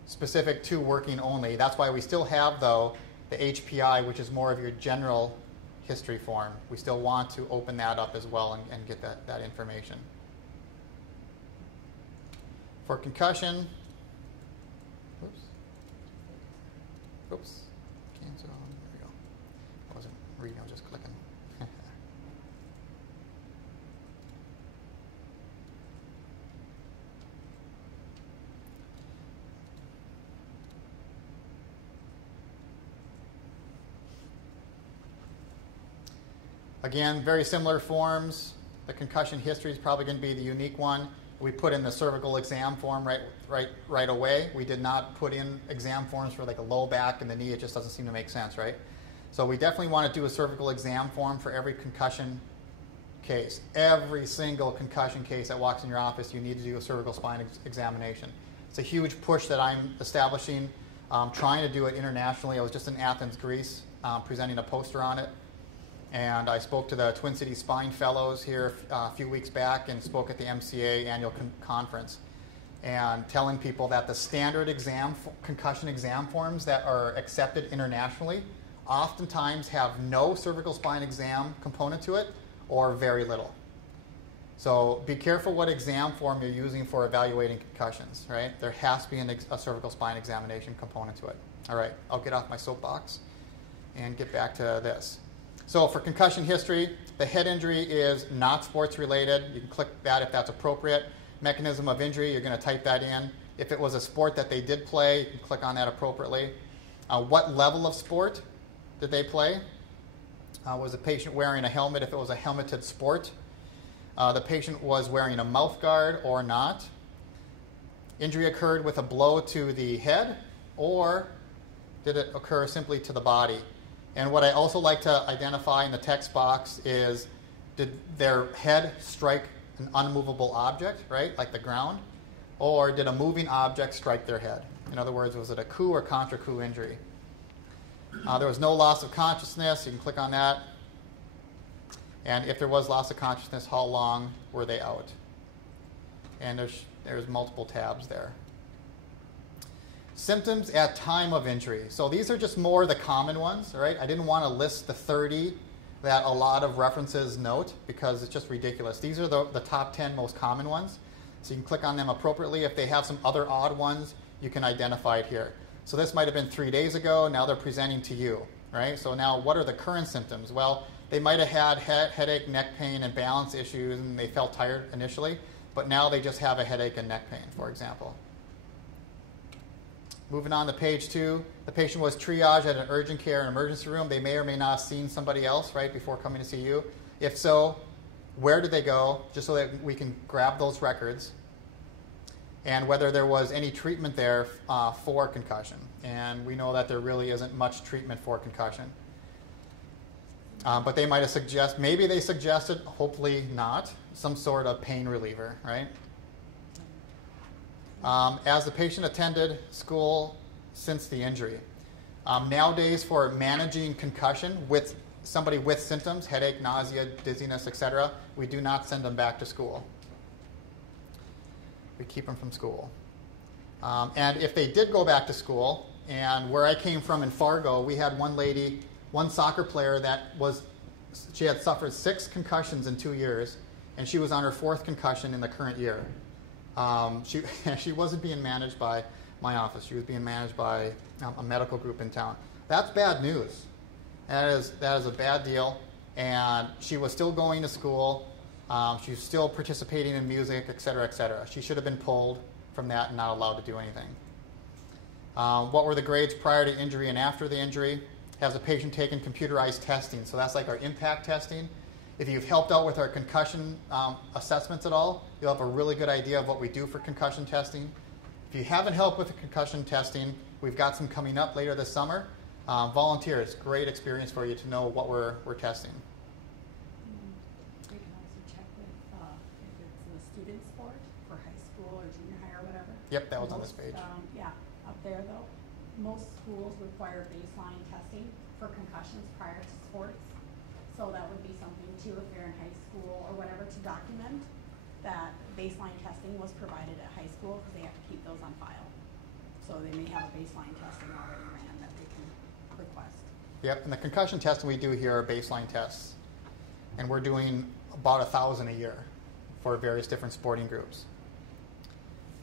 specific to working only. That's why we still have, though, the HPI, which is more of your general history form. We still want to open that up as well and get that information. For concussion, oops, cancel, there we go. I wasn't reading, I was just clicking. Again, very similar forms. The concussion history is probably going to be the unique one. We put in the cervical exam form right away. We did not put in exam forms for like a low back and the knee. It just doesn't seem to make sense, right? So we definitely want to do a cervical exam form for every concussion case. Every single concussion case that walks in your office, you need to do a cervical spine examination. It's a huge push that I'm establishing, trying to do it internationally. I was just in Athens, Greece, presenting a poster on it. And I spoke to the Twin Cities Spine Fellows here a few weeks back and spoke at the MCA annual conference and telling people that the standard concussion exam forms that are accepted internationally oftentimes have no cervical spine exam component to it or very little. So be careful what exam form you're using for evaluating concussions, right? There has to be a cervical spine examination component to it. All right, I'll get off my soapbox and get back to this. So for concussion history, the head injury is not sports related. You can click that if that's appropriate. Mechanism of injury, you're going to type that in. If it was a sport that they did play, you can click on that appropriately. What level of sport did they play? Was the patient wearing a helmet if it was a helmeted sport? The patient was wearing a mouth guard or not? Injury occurred with a blow to the head, or did it occur simply to the body? And what I also like to identify in the text box is, did their head strike an unmovable object, right, like the ground, or did a moving object strike their head? In other words, was it a coup or contra coup injury? There was no loss of consciousness. You can click on that. And if there was loss of consciousness, how long were they out? And there's multiple tabs there. Symptoms at time of injury. So these are just more the common ones, right? I didn't want to list the 30 that a lot of references note because it's just ridiculous. These are the top 10 most common ones. So you can click on them appropriately. If they have some other odd ones, you can identify it here. So this might have been 3 days ago. Now they're presenting to you, right? So now what are the current symptoms? Well, they might have had headache, neck pain, and balance issues, and they felt tired initially, but now they just have a headache and neck pain, for example. Moving on to page 2, the patient was triaged at an urgent care and emergency room. They may or may not have seen somebody else, right, before coming to see you. If so, where did they go, just so that we can grab those records, and whether there was any treatment there for concussion. And we know that there really isn't much treatment for concussion. But they might have maybe they suggested, hopefully not, some sort of pain reliever, right? As the patient attended school since the injury. Nowadays, for managing concussion with somebody with symptoms, headache, nausea, dizziness, etc., we do not send them back to school. We keep them from school. And if they did go back to school, and where I came from in Fargo, we had one soccer player she had suffered 6 concussions in 2 years, and she was on her 4th concussion in the current year. She wasn't being managed by my office. She was being managed by a medical group in town. That's bad news. That is a bad deal. And she was still going to school. She was still participating in music, et cetera, et cetera. She should have been pulled from that and not allowed to do anything. What were the grades prior to injury and after the injury? Has the patient taken computerized testing? So that's like our impact testing. If you've helped out with our concussion assessments at all, you'll have a really good idea of what we do for concussion testing. If you haven't helped with the concussion testing, we've got some coming up later this summer. Volunteers, great experience for you to know what we're testing. We can also check with if it's a student sport for high school or junior high or whatever. Yep, that was on this page. Yeah, up there though, most schools require baseline testing for concussions prior to sports. So that would be something too if they're in high school or whatever to document that baseline testing was provided at high school because they have to keep those on file. So they may have a baseline testing already ran that they can request. Yep, and the concussion testing we do here are baseline tests. And we're doing about 1,000 a year for various different sporting groups.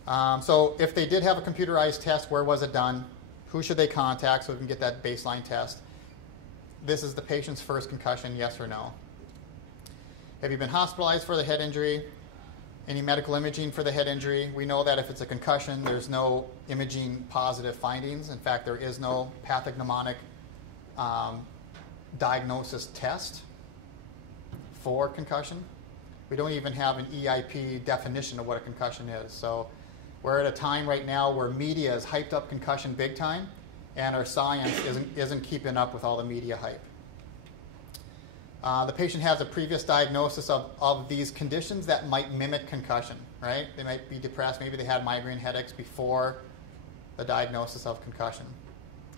So if they did have a computerized test, where was it done? Who should they contact so we can get that baseline test? This is the patient's first concussion, yes or no. Have you been hospitalized for the head injury? Any medical imaging for the head injury? We know that if it's a concussion, there's no imaging positive findings. In fact, there is no pathognomonic diagnosis test for concussion. We don't even have an EIP definition of what a concussion is. So we're at a time right now where media has hyped up concussion big time, and our science isn't keeping up with all the media hype. The patient has a previous diagnosis of these conditions that might mimic concussion, right? They might be depressed. Maybe they had migraine headaches before the diagnosis of concussion.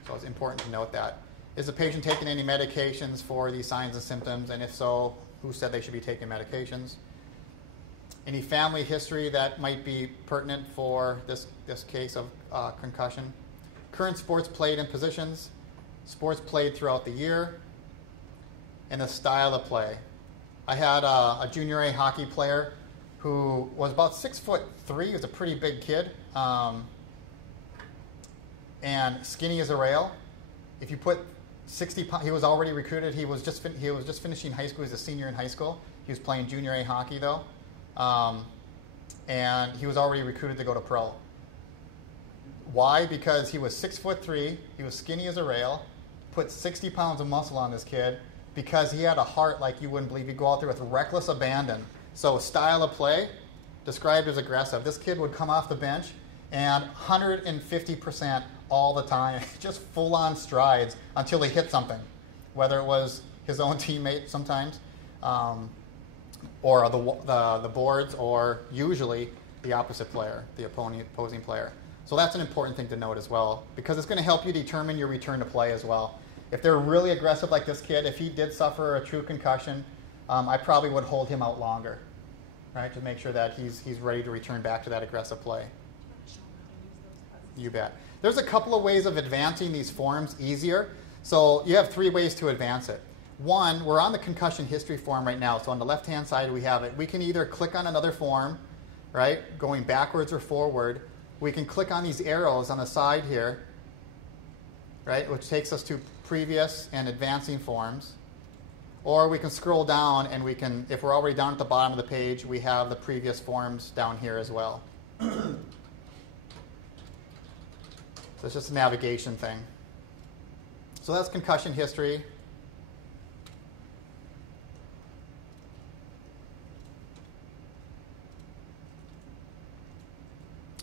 So it's important to note that. Is the patient taking any medications for these signs and symptoms? And if so, who said they should be taking medications? Any family history that might be pertinent for this case of concussion? Current sports played in positions, sports played throughout the year, and the style of play. I had a junior A hockey player who was about 6'3". He was a pretty big kid, and skinny as a rail. If you put 60 pounds, he was already recruited. He was just finishing high school. He was a senior in high school. He was playing junior A hockey though, and he was already recruited to go to pro. Why? Because he was 6'3", he was skinny as a rail, put 60 pounds of muscle on this kid, because he had a heart like you wouldn't believe. He'd go out there with reckless abandon. So style of play, described as aggressive. This kid would come off the bench and 150% all the time, just full-on strides until he hit something. whether it was his own teammate sometimes, or the boards, or usually the opposite player, the opposing player. So that's an important thing to note as well, because it's going to help you determine your return to play as well. If they're really aggressive like this kid, if he did suffer a true concussion, I probably would hold him out longer, right, to make sure that he's ready to return back to that aggressive play. You bet. There's a couple of ways of advancing these forms easier. So you have 3 ways to advance it. One, we're on the concussion history form right now. So on the left-hand side, we have it. We can either click on another form, right, going backwards or forward. We can click on these arrows on the side here, right, which takes us to previous and advancing forms. Or we can scroll down and we can, if we're already down at the bottom of the page, we have the previous forms down here as well. So it's just a navigation thing. So that's concussion history.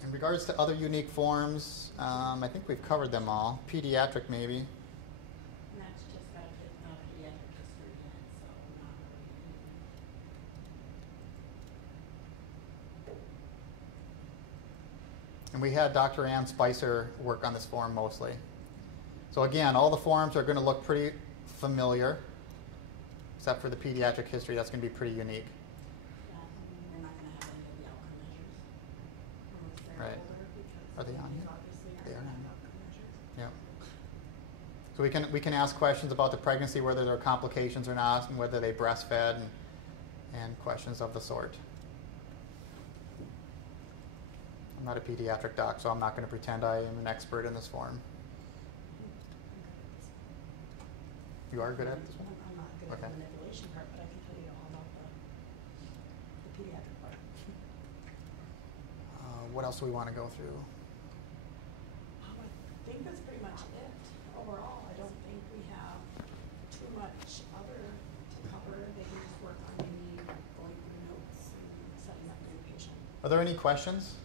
In regards to other unique forms, I think we've covered them all. Pediatric, maybe. And that's just got a bit of pediatric history in it, so not really. And we had Dr. Ann Spicer work on this form mostly. So again, all the forms are going to look pretty familiar, except for the pediatric history. That's going to be pretty unique. Yeah, we're not going to have any of the outcome measures. Unless they're Right. older, because Are they on these here? obviously They aren't are gonna on. have outcome measures. Yeah. So we can ask questions about the pregnancy, whether there are complications or not, and whether they breastfed, and questions of the sort. I'm not a pediatric doc, so I'm not going to pretend I am an expert in this form. You are good at this one? I'm not good at Okay. the manipulation part, but I can tell you all about the pediatric part. What else do we want to go through? I think that's pretty much it. Overall, I don't think we have too much other to cover. They can just work on maybe going through notes and setting up a new patient. Are there any questions?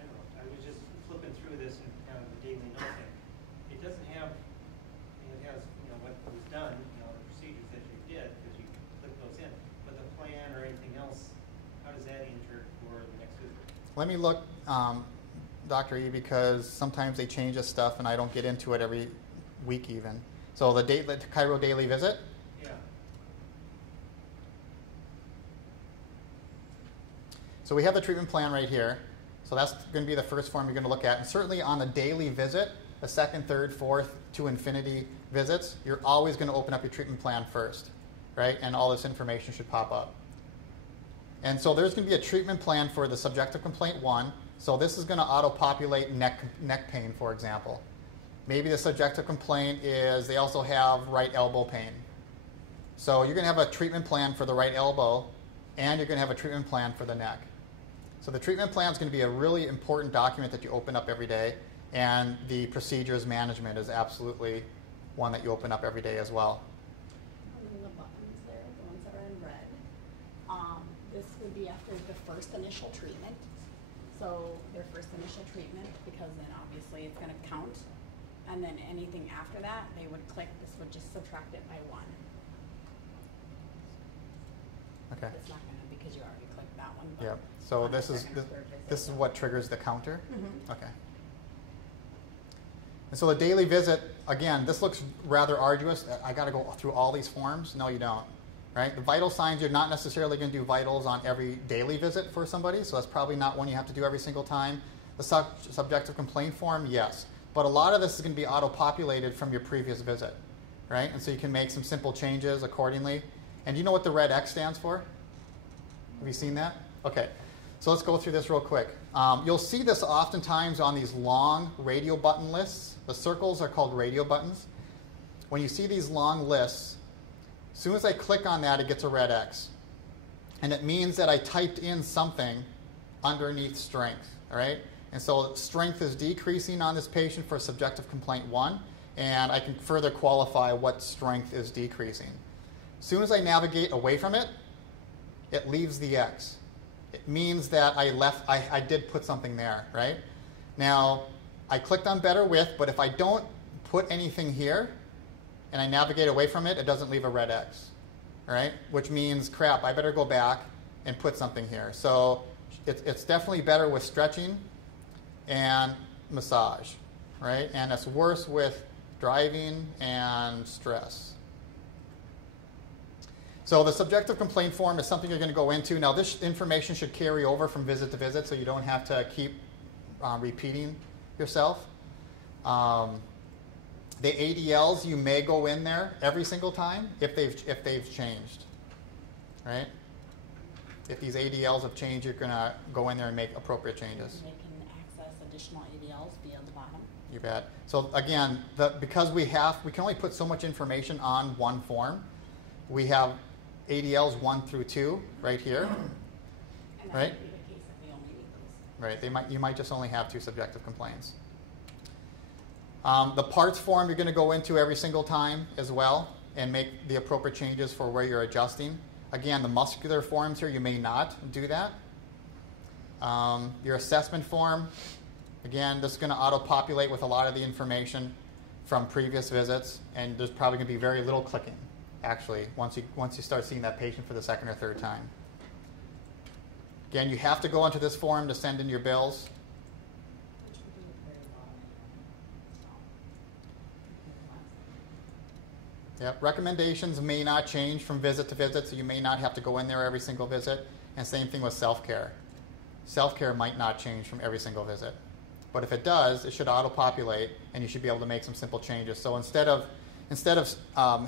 I was just flipping through this and kind of the daily note thing. It doesn't have, it has, what was done, the procedures that you did, because you click those in. But the plan or anything else, how does that enter for the next visit? Let me look, Dr. E, because sometimes they change this stuff and I don't get into it every week even. So the Chiro daily visit. Yeah. So we have the treatment plan right here. So that's going to be the first form you're going to look at. And certainly on the daily visit, the second, third, fourth to infinity visits, you're always going to open up your treatment plan first, right? And all this information should pop up. And so there's going to be a treatment plan for the subjective complaint 1. So this is going to auto-populate neck pain, for example. Maybe the subjective complaint is they also have right elbow pain. So you're going to have a treatment plan for the right elbow, and you're going to have a treatment plan for the neck. So the treatment plan is going to be a really important document that you open up every day, and the procedures management is absolutely one that you open up every day as well. And then the buttons there, the ones that are in red, this would be after the first initial treatment. So their first initial treatment, because then obviously it's going to count. And then anything after that, they would click, this would just subtract it by 1. Okay. It's not going to, because you already clicked that one. But Yep. So on this the is second or third visit, this is they'll- what triggers the counter. Mhm. Okay. And so the daily visit, again, this looks rather arduous. I got to go through all these forms. No, you don't. Right? The vital signs, you're not necessarily going to do vitals on every daily visit for somebody, so that's probably not one you have to do every single time. The subjective complaint form, yes. But a lot of this is going to be auto-populated from your previous visit, right? And so you can make some simple changes accordingly. And do you know what the red X stands for? Have you seen that? Okay. So let's go through this real quick. You'll see this oftentimes on these long radio button lists. The circles are called radio buttons. When you see these long lists, as soon as I click on that, it gets a red X. And it means that I typed in something underneath strength, all right? And so strength is decreasing on this patient for subjective complaint 1, and I can further qualify what strength is decreasing. As soon as I navigate away from it, it leaves the X. It means that I did put something there, right? Now, I clicked on better with, but if I don't put anything here, and I navigate away from it, it doesn't leave a red X, right? Which means, crap, I better go back and put something here. So it's definitely better with stretching and massage, right? And it's worse with driving and stress. So the subjective complaint form is something you're going to go into. Now this information should carry over from visit to visit, so you don't have to keep repeating yourself. The ADLs, you may go in there every single time if they've changed, right? If these ADLs have changed, you're going to go in there and make appropriate changes. They can access additional ADLs via the bottom. You bet. So again, because we can only put so much information on one form. We have ADLs 1 through 2 right here, And that right? would be the case if we only need those. Right. You might just only have 2 subjective complaints. The parts form you're going to go into every single time as well and make the appropriate changes for where you're adjusting. Again, the muscular forms here, you may not do that. Your assessment form, again, this is going to auto-populate with a lot of the information from previous visits, and there's probably going to be very little clicking, actually, once you start seeing that patient for the second or third time. Again, you have to go onto this form to send in your bills. Which would be very long. Yep. Recommendations may not change from visit to visit, so you may not have to go in there every single visit. And same thing with self-care. Self-care might not change from every single visit. But if it does, it should auto-populate, and you should be able to make some simple changes. So instead of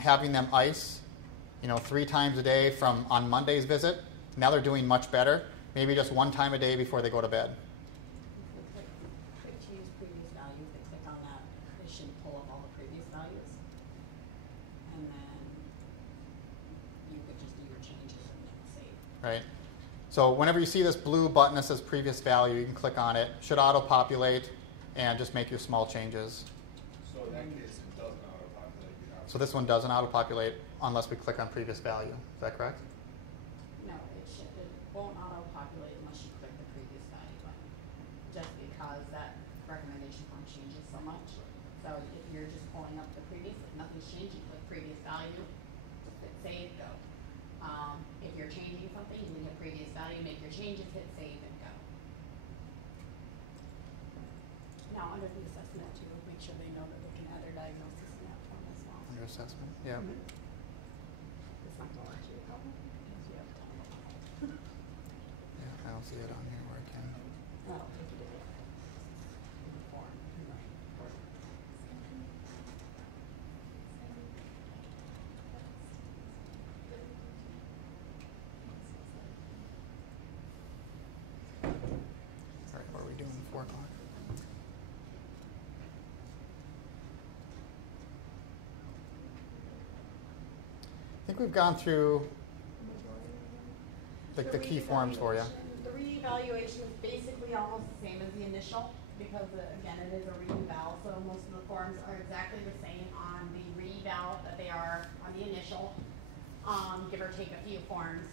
having them ice, 3 times a day on Monday's visit, now they're doing much better. Maybe just 1 time a day before they go to bed. Click to use previous values, they click on that, it should pull up all the previous values. And then you could just do your changes and then save. Right? So whenever you see this blue button that says previous value, you can click on it. It should auto-populate and just make your small changes. So in that case, it doesn't auto-populate. So this one doesn't auto-populate unless we click on previous value. Is that correct? No, it won't auto-populate unless you click the previous value button. Just because that recommendation form changes so much. So if you're just pulling up the previous, if nothing's changing, click previous value, just hit save, go. If you're changing something, you can hit previous value, make your changes, hit save, and go. Now, under the assessment too, make sure they know that they can add their diagnosis in that form as well. Under assessment? Yeah. It's not gonna let you go, because you have to tell them. Yeah, I don't see it on here where I can. That'll take you to the form. All right, what are we doing? 4 o'clock? I think we've gone through the key forms for you. The reevaluation is basically almost the same as the initial because, again, it is a reeval, so most of the forms are exactly the same on the reeval that they are on the initial, give or take a few forms.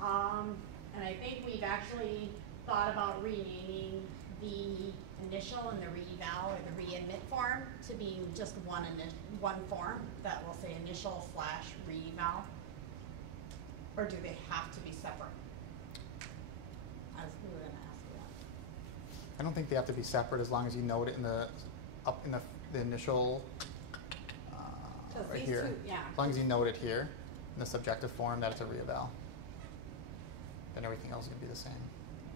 And I think we've actually thought about renaming the initial and the reeval or the readmit form to be just one form that will say initial/reeval. Or do they have to be separate? We were going to ask you that. I don't think they have to be separate as long as you note it in the initial right these here. two, yeah. As long as you note it here in the subjective form that it's a reeval, then everything else is going to be the same.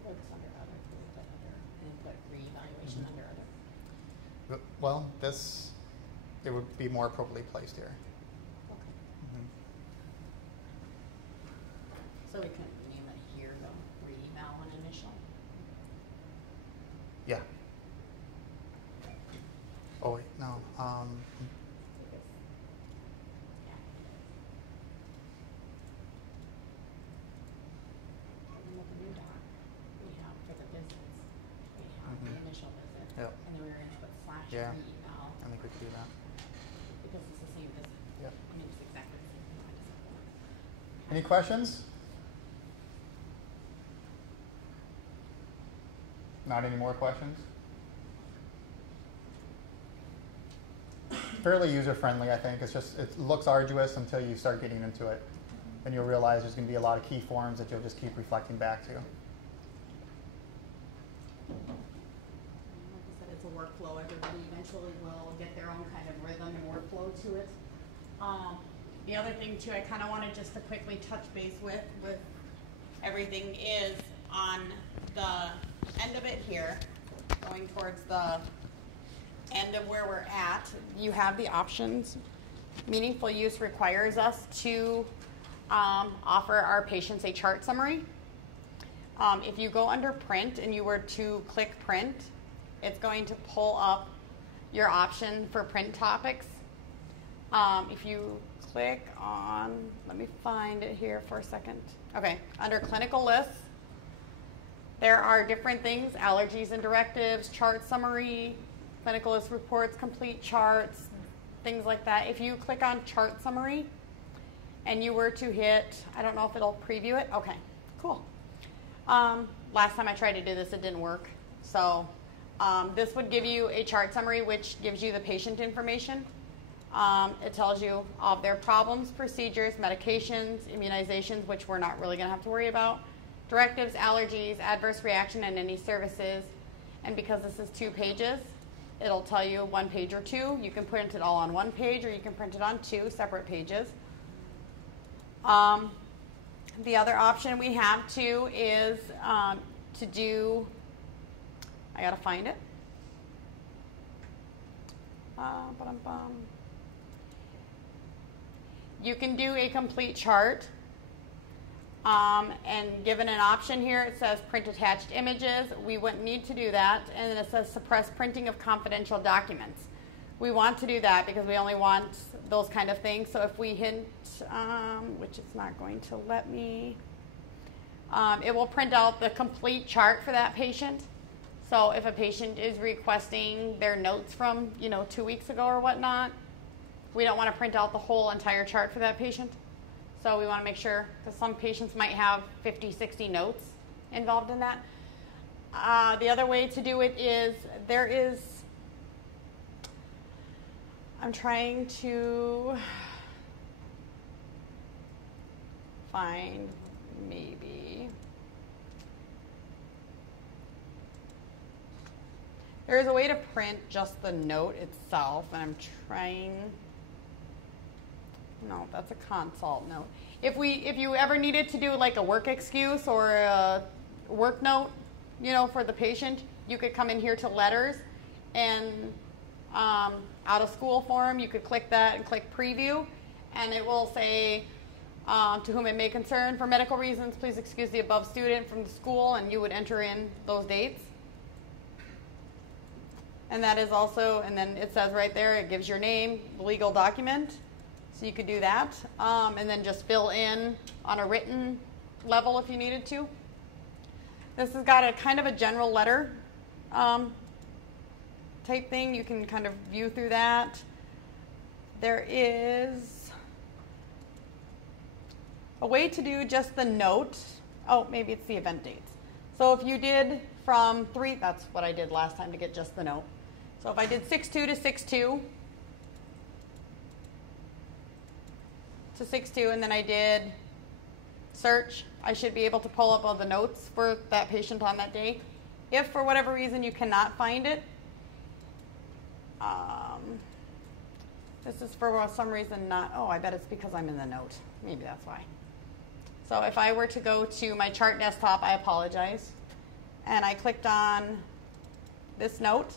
Focus under other, put other, and then put reevaluation under other. Well, it would be more appropriately placed here. Okay. Mhm. So we can name it here though, re-eval and initial. Yeah. Oh wait, no. Yeah. And then with the new doc, we have for the visits, we have the Mhm. initial visit. Yep. And then we were gonna put slash Yeah. re-eval I think we could do that. because it's the same visit. Yep. I mean, it's exactly the same thing, I just have one. Any questions? Not any more questions? fairly user-friendly, I think. It's just, it looks arduous until you start getting into it. And you'll realize there's going to be a lot of key forms that you'll just keep reflecting back to. Like I said, it's a workflow. Everybody eventually will get their own kind of rhythm and workflow to it. The other thing too, I kind of wanted just to quickly touch base with everything is on the end of it here, going towards the end of where we're at, you have the options. Meaningful use requires us to offer our patients a chart summary. If you go under print and you were to click print, it's going to pull up your option for print topics. If you click on, let me find it here for a second. Okay, under clinical lists, there are different things, allergies and directives, chart summary, clinical list reports, complete charts, things like that. If you click on chart summary and you were to hit, I don't know if it'll preview it. Okay, cool. Last time I tried to do this, it didn't work. So this would give you a chart summary, which gives you the patient information. It tells you all of their problems, procedures, medications, immunizations, which we're not really going to have to worry about, directives, allergies, adverse reaction, and any services. And because this is 2 pages, it'll tell you 1 page or 2. You can print it all on 1 page, or you can print it on 2 separate pages. The other option we have too is to do, I gotta find it. You can do a complete chart, and given an option here, it says print attached images. We wouldn't need to do that, and then it says suppress printing of confidential documents. We want to do that because we only want those kind of things. So if we hit, which it's not going to let me, it will print out the complete chart for that patient. So if a patient is requesting their notes from, 2 weeks ago or whatnot, we don't want to print out the whole entire chart for that patient. So we want to make sure, because some patients might have 50, 60 notes involved in that. The other way to do it is, I'm trying to find maybe, there's a way to print just the note itself, and I'm trying. No, that's a consult note. If you ever needed to do like a work excuse or a work note, for the patient, you could come in here to letters, and out of school form, you could click that and click preview, and it will say, to whom it may concern, for medical reasons, please excuse the above student from the school, and you would enter in those dates. And that is also, and then it says right there, it gives your name, the legal document. So you could do that, and then just fill in on a written level if you needed to. This has got a kind of a general letter type thing. You can kind of view through that. There is a way to do just the note. Oh, maybe it's the event dates. So if you did from 3, that's what I did last time to get just the note. So if I did 6-2 to 6-2, to 6-2, and then I did search, I should be able to pull up all the notes for that patient on that day. If for whatever reason you cannot find it, this is for some reason not, I bet it's because I'm in the note. Maybe that's why. So if I were to go to my chart desktop, I apologize, and I clicked on this note,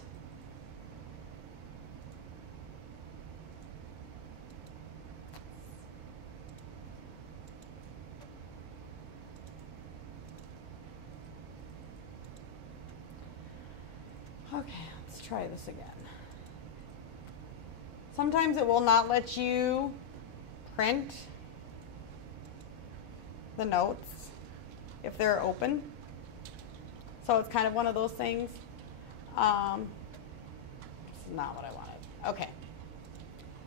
okay, let's try this again. Sometimes it will not let you print the notes if they're open. So it's kind of one of those things. This is not what I wanted. Okay.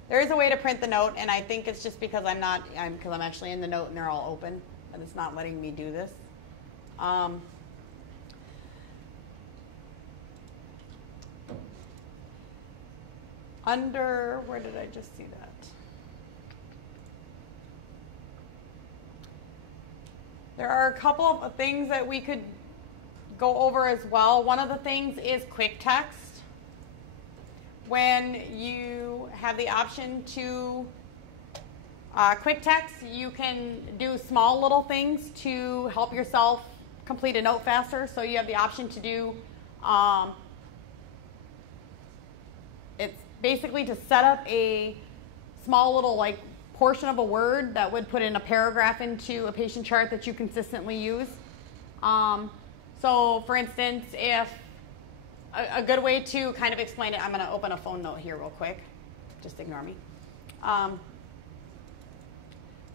There is a way to print the note, and I think it's just because I'm actually in the note and they're all open, and it's not letting me do this. under, where did I just see that? There are a couple of things that we could go over as well. One of the things is quick text. When you have the option to quick text, you can do small little things to help yourself complete a note faster. So you have the option to do, it's basically to set up a small little like portion of a word that would put in a paragraph into a patient chart that you consistently use. So for instance, if a good way to kind of explain it, I'm going to open a phone note here real quick. Just ignore me.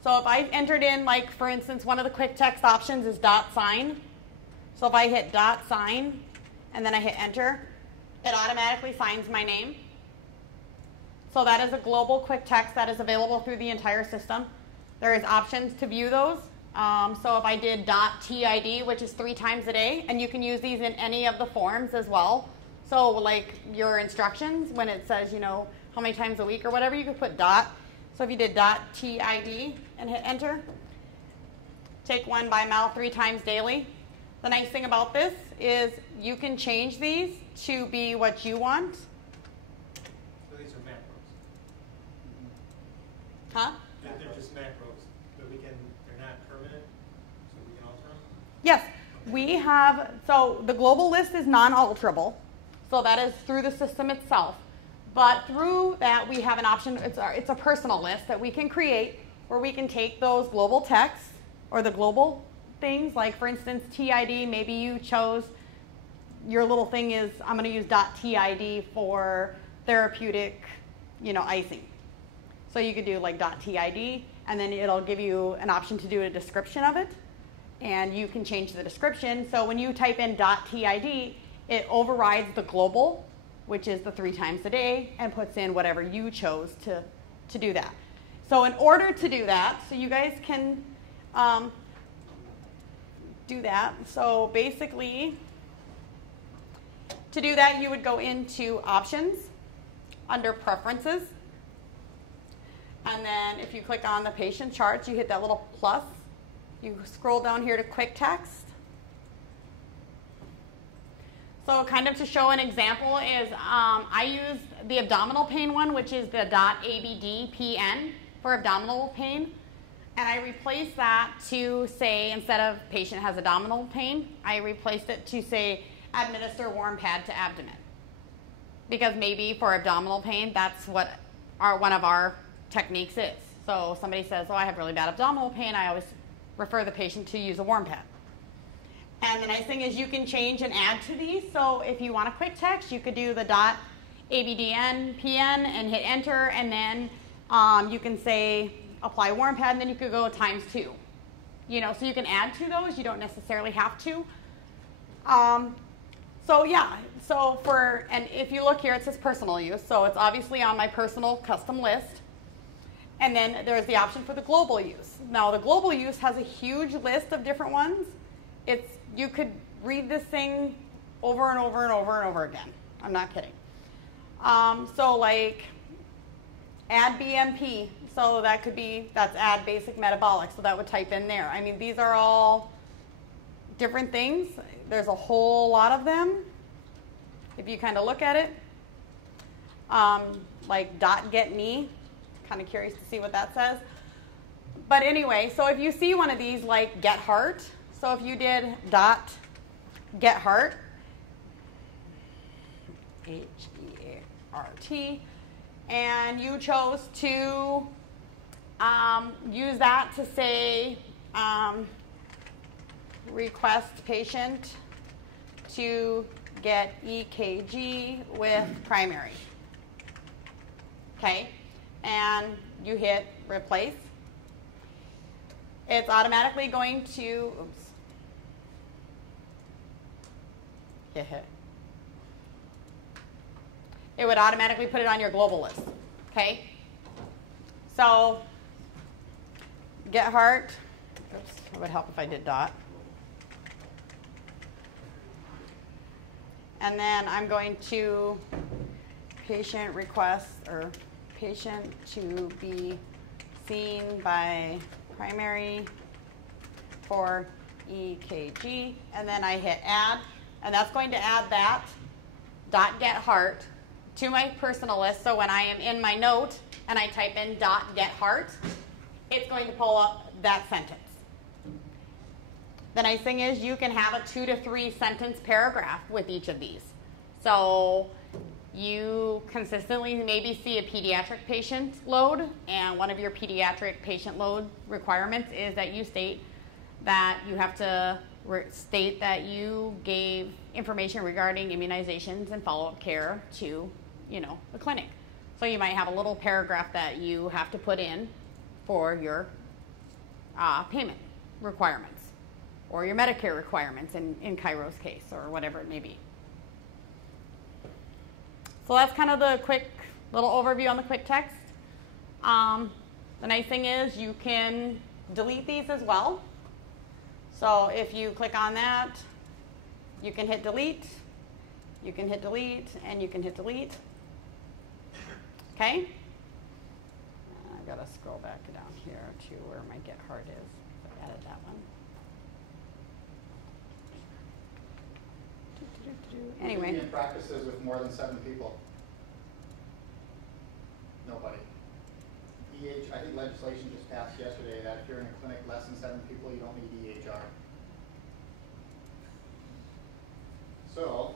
So if I entered in, like, for instance, one of the quick text options is .sign. So if I hit .sign and then I hit enter, it automatically signs my name. So that is a global quick text that is available through the entire system. There is options to view those. So if I did .tid, which is 3 times a day, and you can use these in any of the forms as well. So like your instructions, when it says, you know, how many times a week or whatever, you could put dot. So if you did .tid and hit enter, take one by mouth 3 times daily. The nice thing about this is you can change these to be what you want. So these are macros. Huh? They're just macros, but they're not permanent, so we can alter them? Yes, we have, so the global list is non-alterable. So that is through the system itself. But through that, we have an option, it's a personal list that we can create where we can take those global texts or the global things, like for instance, TID, maybe you chose, your little thing is, I'm going to use .TID for therapeutic, icing. So you could do like .TID, and then it'll give you an option to do a description of it, and you can change the description. So when you type in .TID, it overrides the global, which is the 3 times a day, and puts in whatever you chose to do that. So in order to do that, so you guys can do that. So basically, to do that, you would go into Options, under Preferences, and then if you click on the patient charts, you hit that little plus. You scroll down here to Quick Text. So kind of to show an example is I used the abdominal pain one, which is the .abdpn for abdominal pain. And I replaced that to say, instead of patient has abdominal pain, I replaced it to say administer warm pad to abdomen. Because maybe for abdominal pain, that's what one of our techniques is. So somebody says, oh, I have really bad abdominal pain. I always refer the patient to use a warm pad. And the nice thing is you can change and add to these. So if you want a quick text, you could do the .abdnpn and hit enter, and then you can say apply warm pad, and then you could go ×2. So you can add to those. You don't necessarily have to. So yeah, and if you look here, it says personal use. So it's obviously on my personal custom list. And then there's the option for the global use. Now the global use has a huge list of different ones. You could read this thing over and over and over and over again. I'm not kidding. So like add BMP. So that's add basic metabolic. So that would type in there. I mean, these are all different things. There's a whole lot of them. If you kind of look at it, like .getMe, kind of curious to see what that says. But anyway, so if you see one of these like get heart, so if you did .get heart, HEART, and you chose to use that to say request patient to get EKG with primary. Okay, and you hit replace. It's automatically going to, it would automatically put it on your global list. Okay, so get heart. Oops, it would help if I did dot. And then I'm going to patient request or patient to be seen by primary for EKG, and then I hit add, and that's going to add that .get heart to my personal list. So when I am in my note and I type in .get heart, it's going to pull up that sentence. The nice thing is you can have a 2 to 3 sentence paragraph with each of these. So you consistently maybe see a pediatric patient load, and one of your pediatric patient load requirements is that you state that you have to state that you gave information regarding immunizations and follow-up care to, the clinic. So you might have a little paragraph that you have to put in for your payment requirements or your Medicare requirements in Chiro's case or whatever it may be. So that's kind of the quick little overview on the quick text. The nice thing is you can delete these as well. So if you click on that, you can hit delete, you can hit delete, and you can hit delete. Okay? I gotta scroll back down here to where my get heart is. I added that one. Anyway. In practices with more than 7 people. Nobody. I think legislation just passed yesterday that if you're in a clinic less than 7 people, you don't need EHR. So,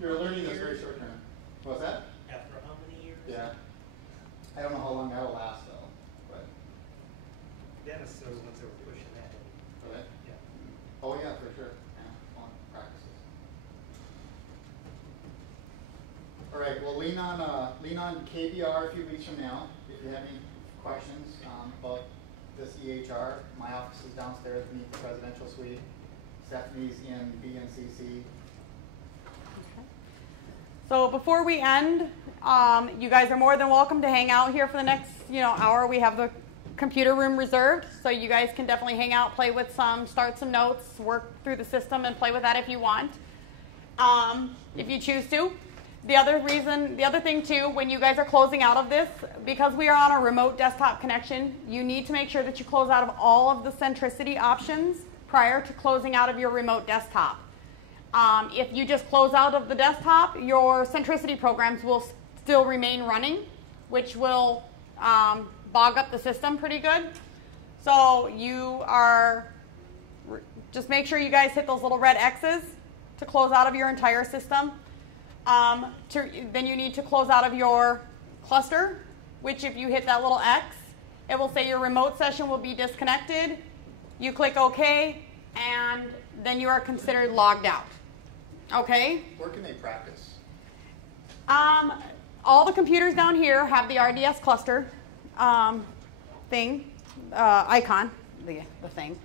you're learning this very short term. What's that? After how many years? Yeah. I don't know how long that'll last though, but. Dennis was the ones that were pushing that. Really? Yeah. Oh yeah, for sure. Yeah, on practices. All right, we'll lean on KBR a few weeks from now. If you have any questions about this EHR, my office is downstairs beneath the presidential suite. Stephanie's in BNCC. Okay. So before we end, you guys are more than welcome to hang out here for the next hour. We have the computer room reserved, so you guys can definitely hang out, play with start some notes, work through the system, and play with that if you want, if you choose to. The other thing too, when you guys are closing out of this, because we are on a remote desktop connection, you need to make sure that you close out of all of the centricity options prior to closing out of your remote desktop. If you just close out of the desktop, your centricity programs will still remain running, which will bog up the system pretty good. So just make sure you guys hit those little red X's to close out of your entire system. Then you need to close out of your cluster, which if you hit that little X, it will say your remote session will be disconnected. You click OK, and then you are considered logged out. Okay? Where can they practice? All the computers down here have the RDS cluster thing, icon, the thing.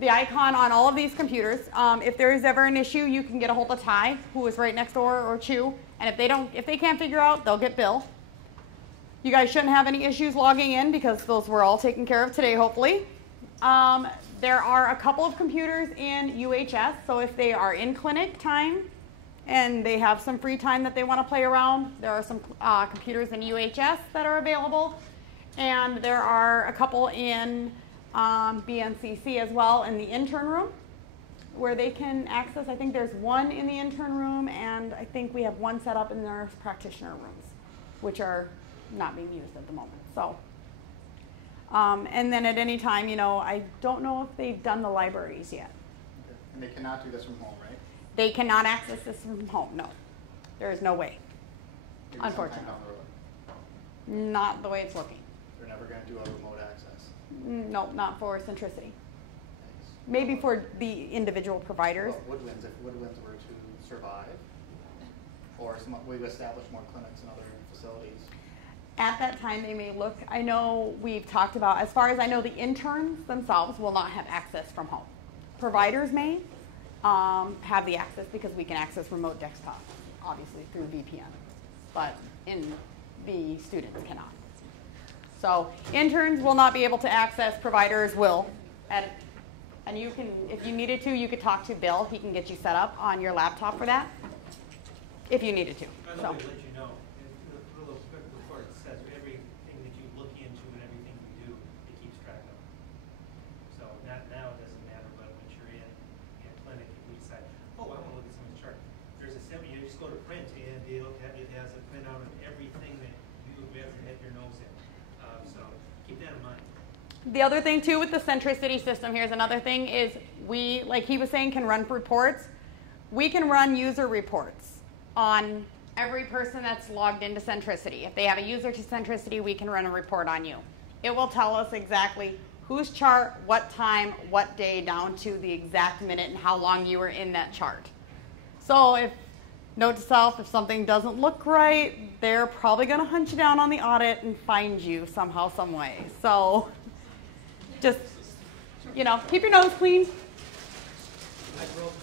The icon on all of these computers. If there is ever an issue, you can get a hold of Ty, who is right next door, or Chu. And if they can't figure out, they'll get Bill. You guys shouldn't have any issues logging in because those were all taken care of today, hopefully. There are a couple of computers in UHS, so if they are in clinic time and they have some free time that they want to play around, there are some computers in UHS that are available. And there are a couple in BNCC as well in the intern room where they can access. I think there's one in the intern room, and I think we have one set up in the nurse practitioner rooms, which are not being used at the moment. So, and then at any time, I don't know if they've done the libraries yet. Okay. And they cannot do this from home, right? They cannot access this from home, no. There is no way, Maybe unfortunately. sometime down the road. Not the way it's looking. They're never going to do a remote access. No, not for centricity. Thanks. Maybe for the individual providers. Well, Woodwinds, if Woodwinds were to survive, or we've established more clinics and other facilities. At that time, they may look. I know we've talked about, as far as I know, the interns themselves will not have access from home. Providers may have the access because we can access remote desktop, obviously, through VPN. But the students cannot. So interns will not be able to access, providers will. And you can, if you needed to, you could talk to Bill. He can get you set up on your laptop for that, if you needed to. By the So. way, to let you know, The other thing too with the centricity system, here's another thing, is we, like he was saying, can run reports. We can run user reports on every person that's logged into Centricity. If they have a user to Centricity, we can run a report on you. It will tell us exactly whose chart, what time, what day, down to the exact minute and how long you were in that chart. So if, note to self, if something doesn't look right, they're probably going to hunt you down on the audit and find you somehow, some way. So just, you know, keep your nose clean. I broke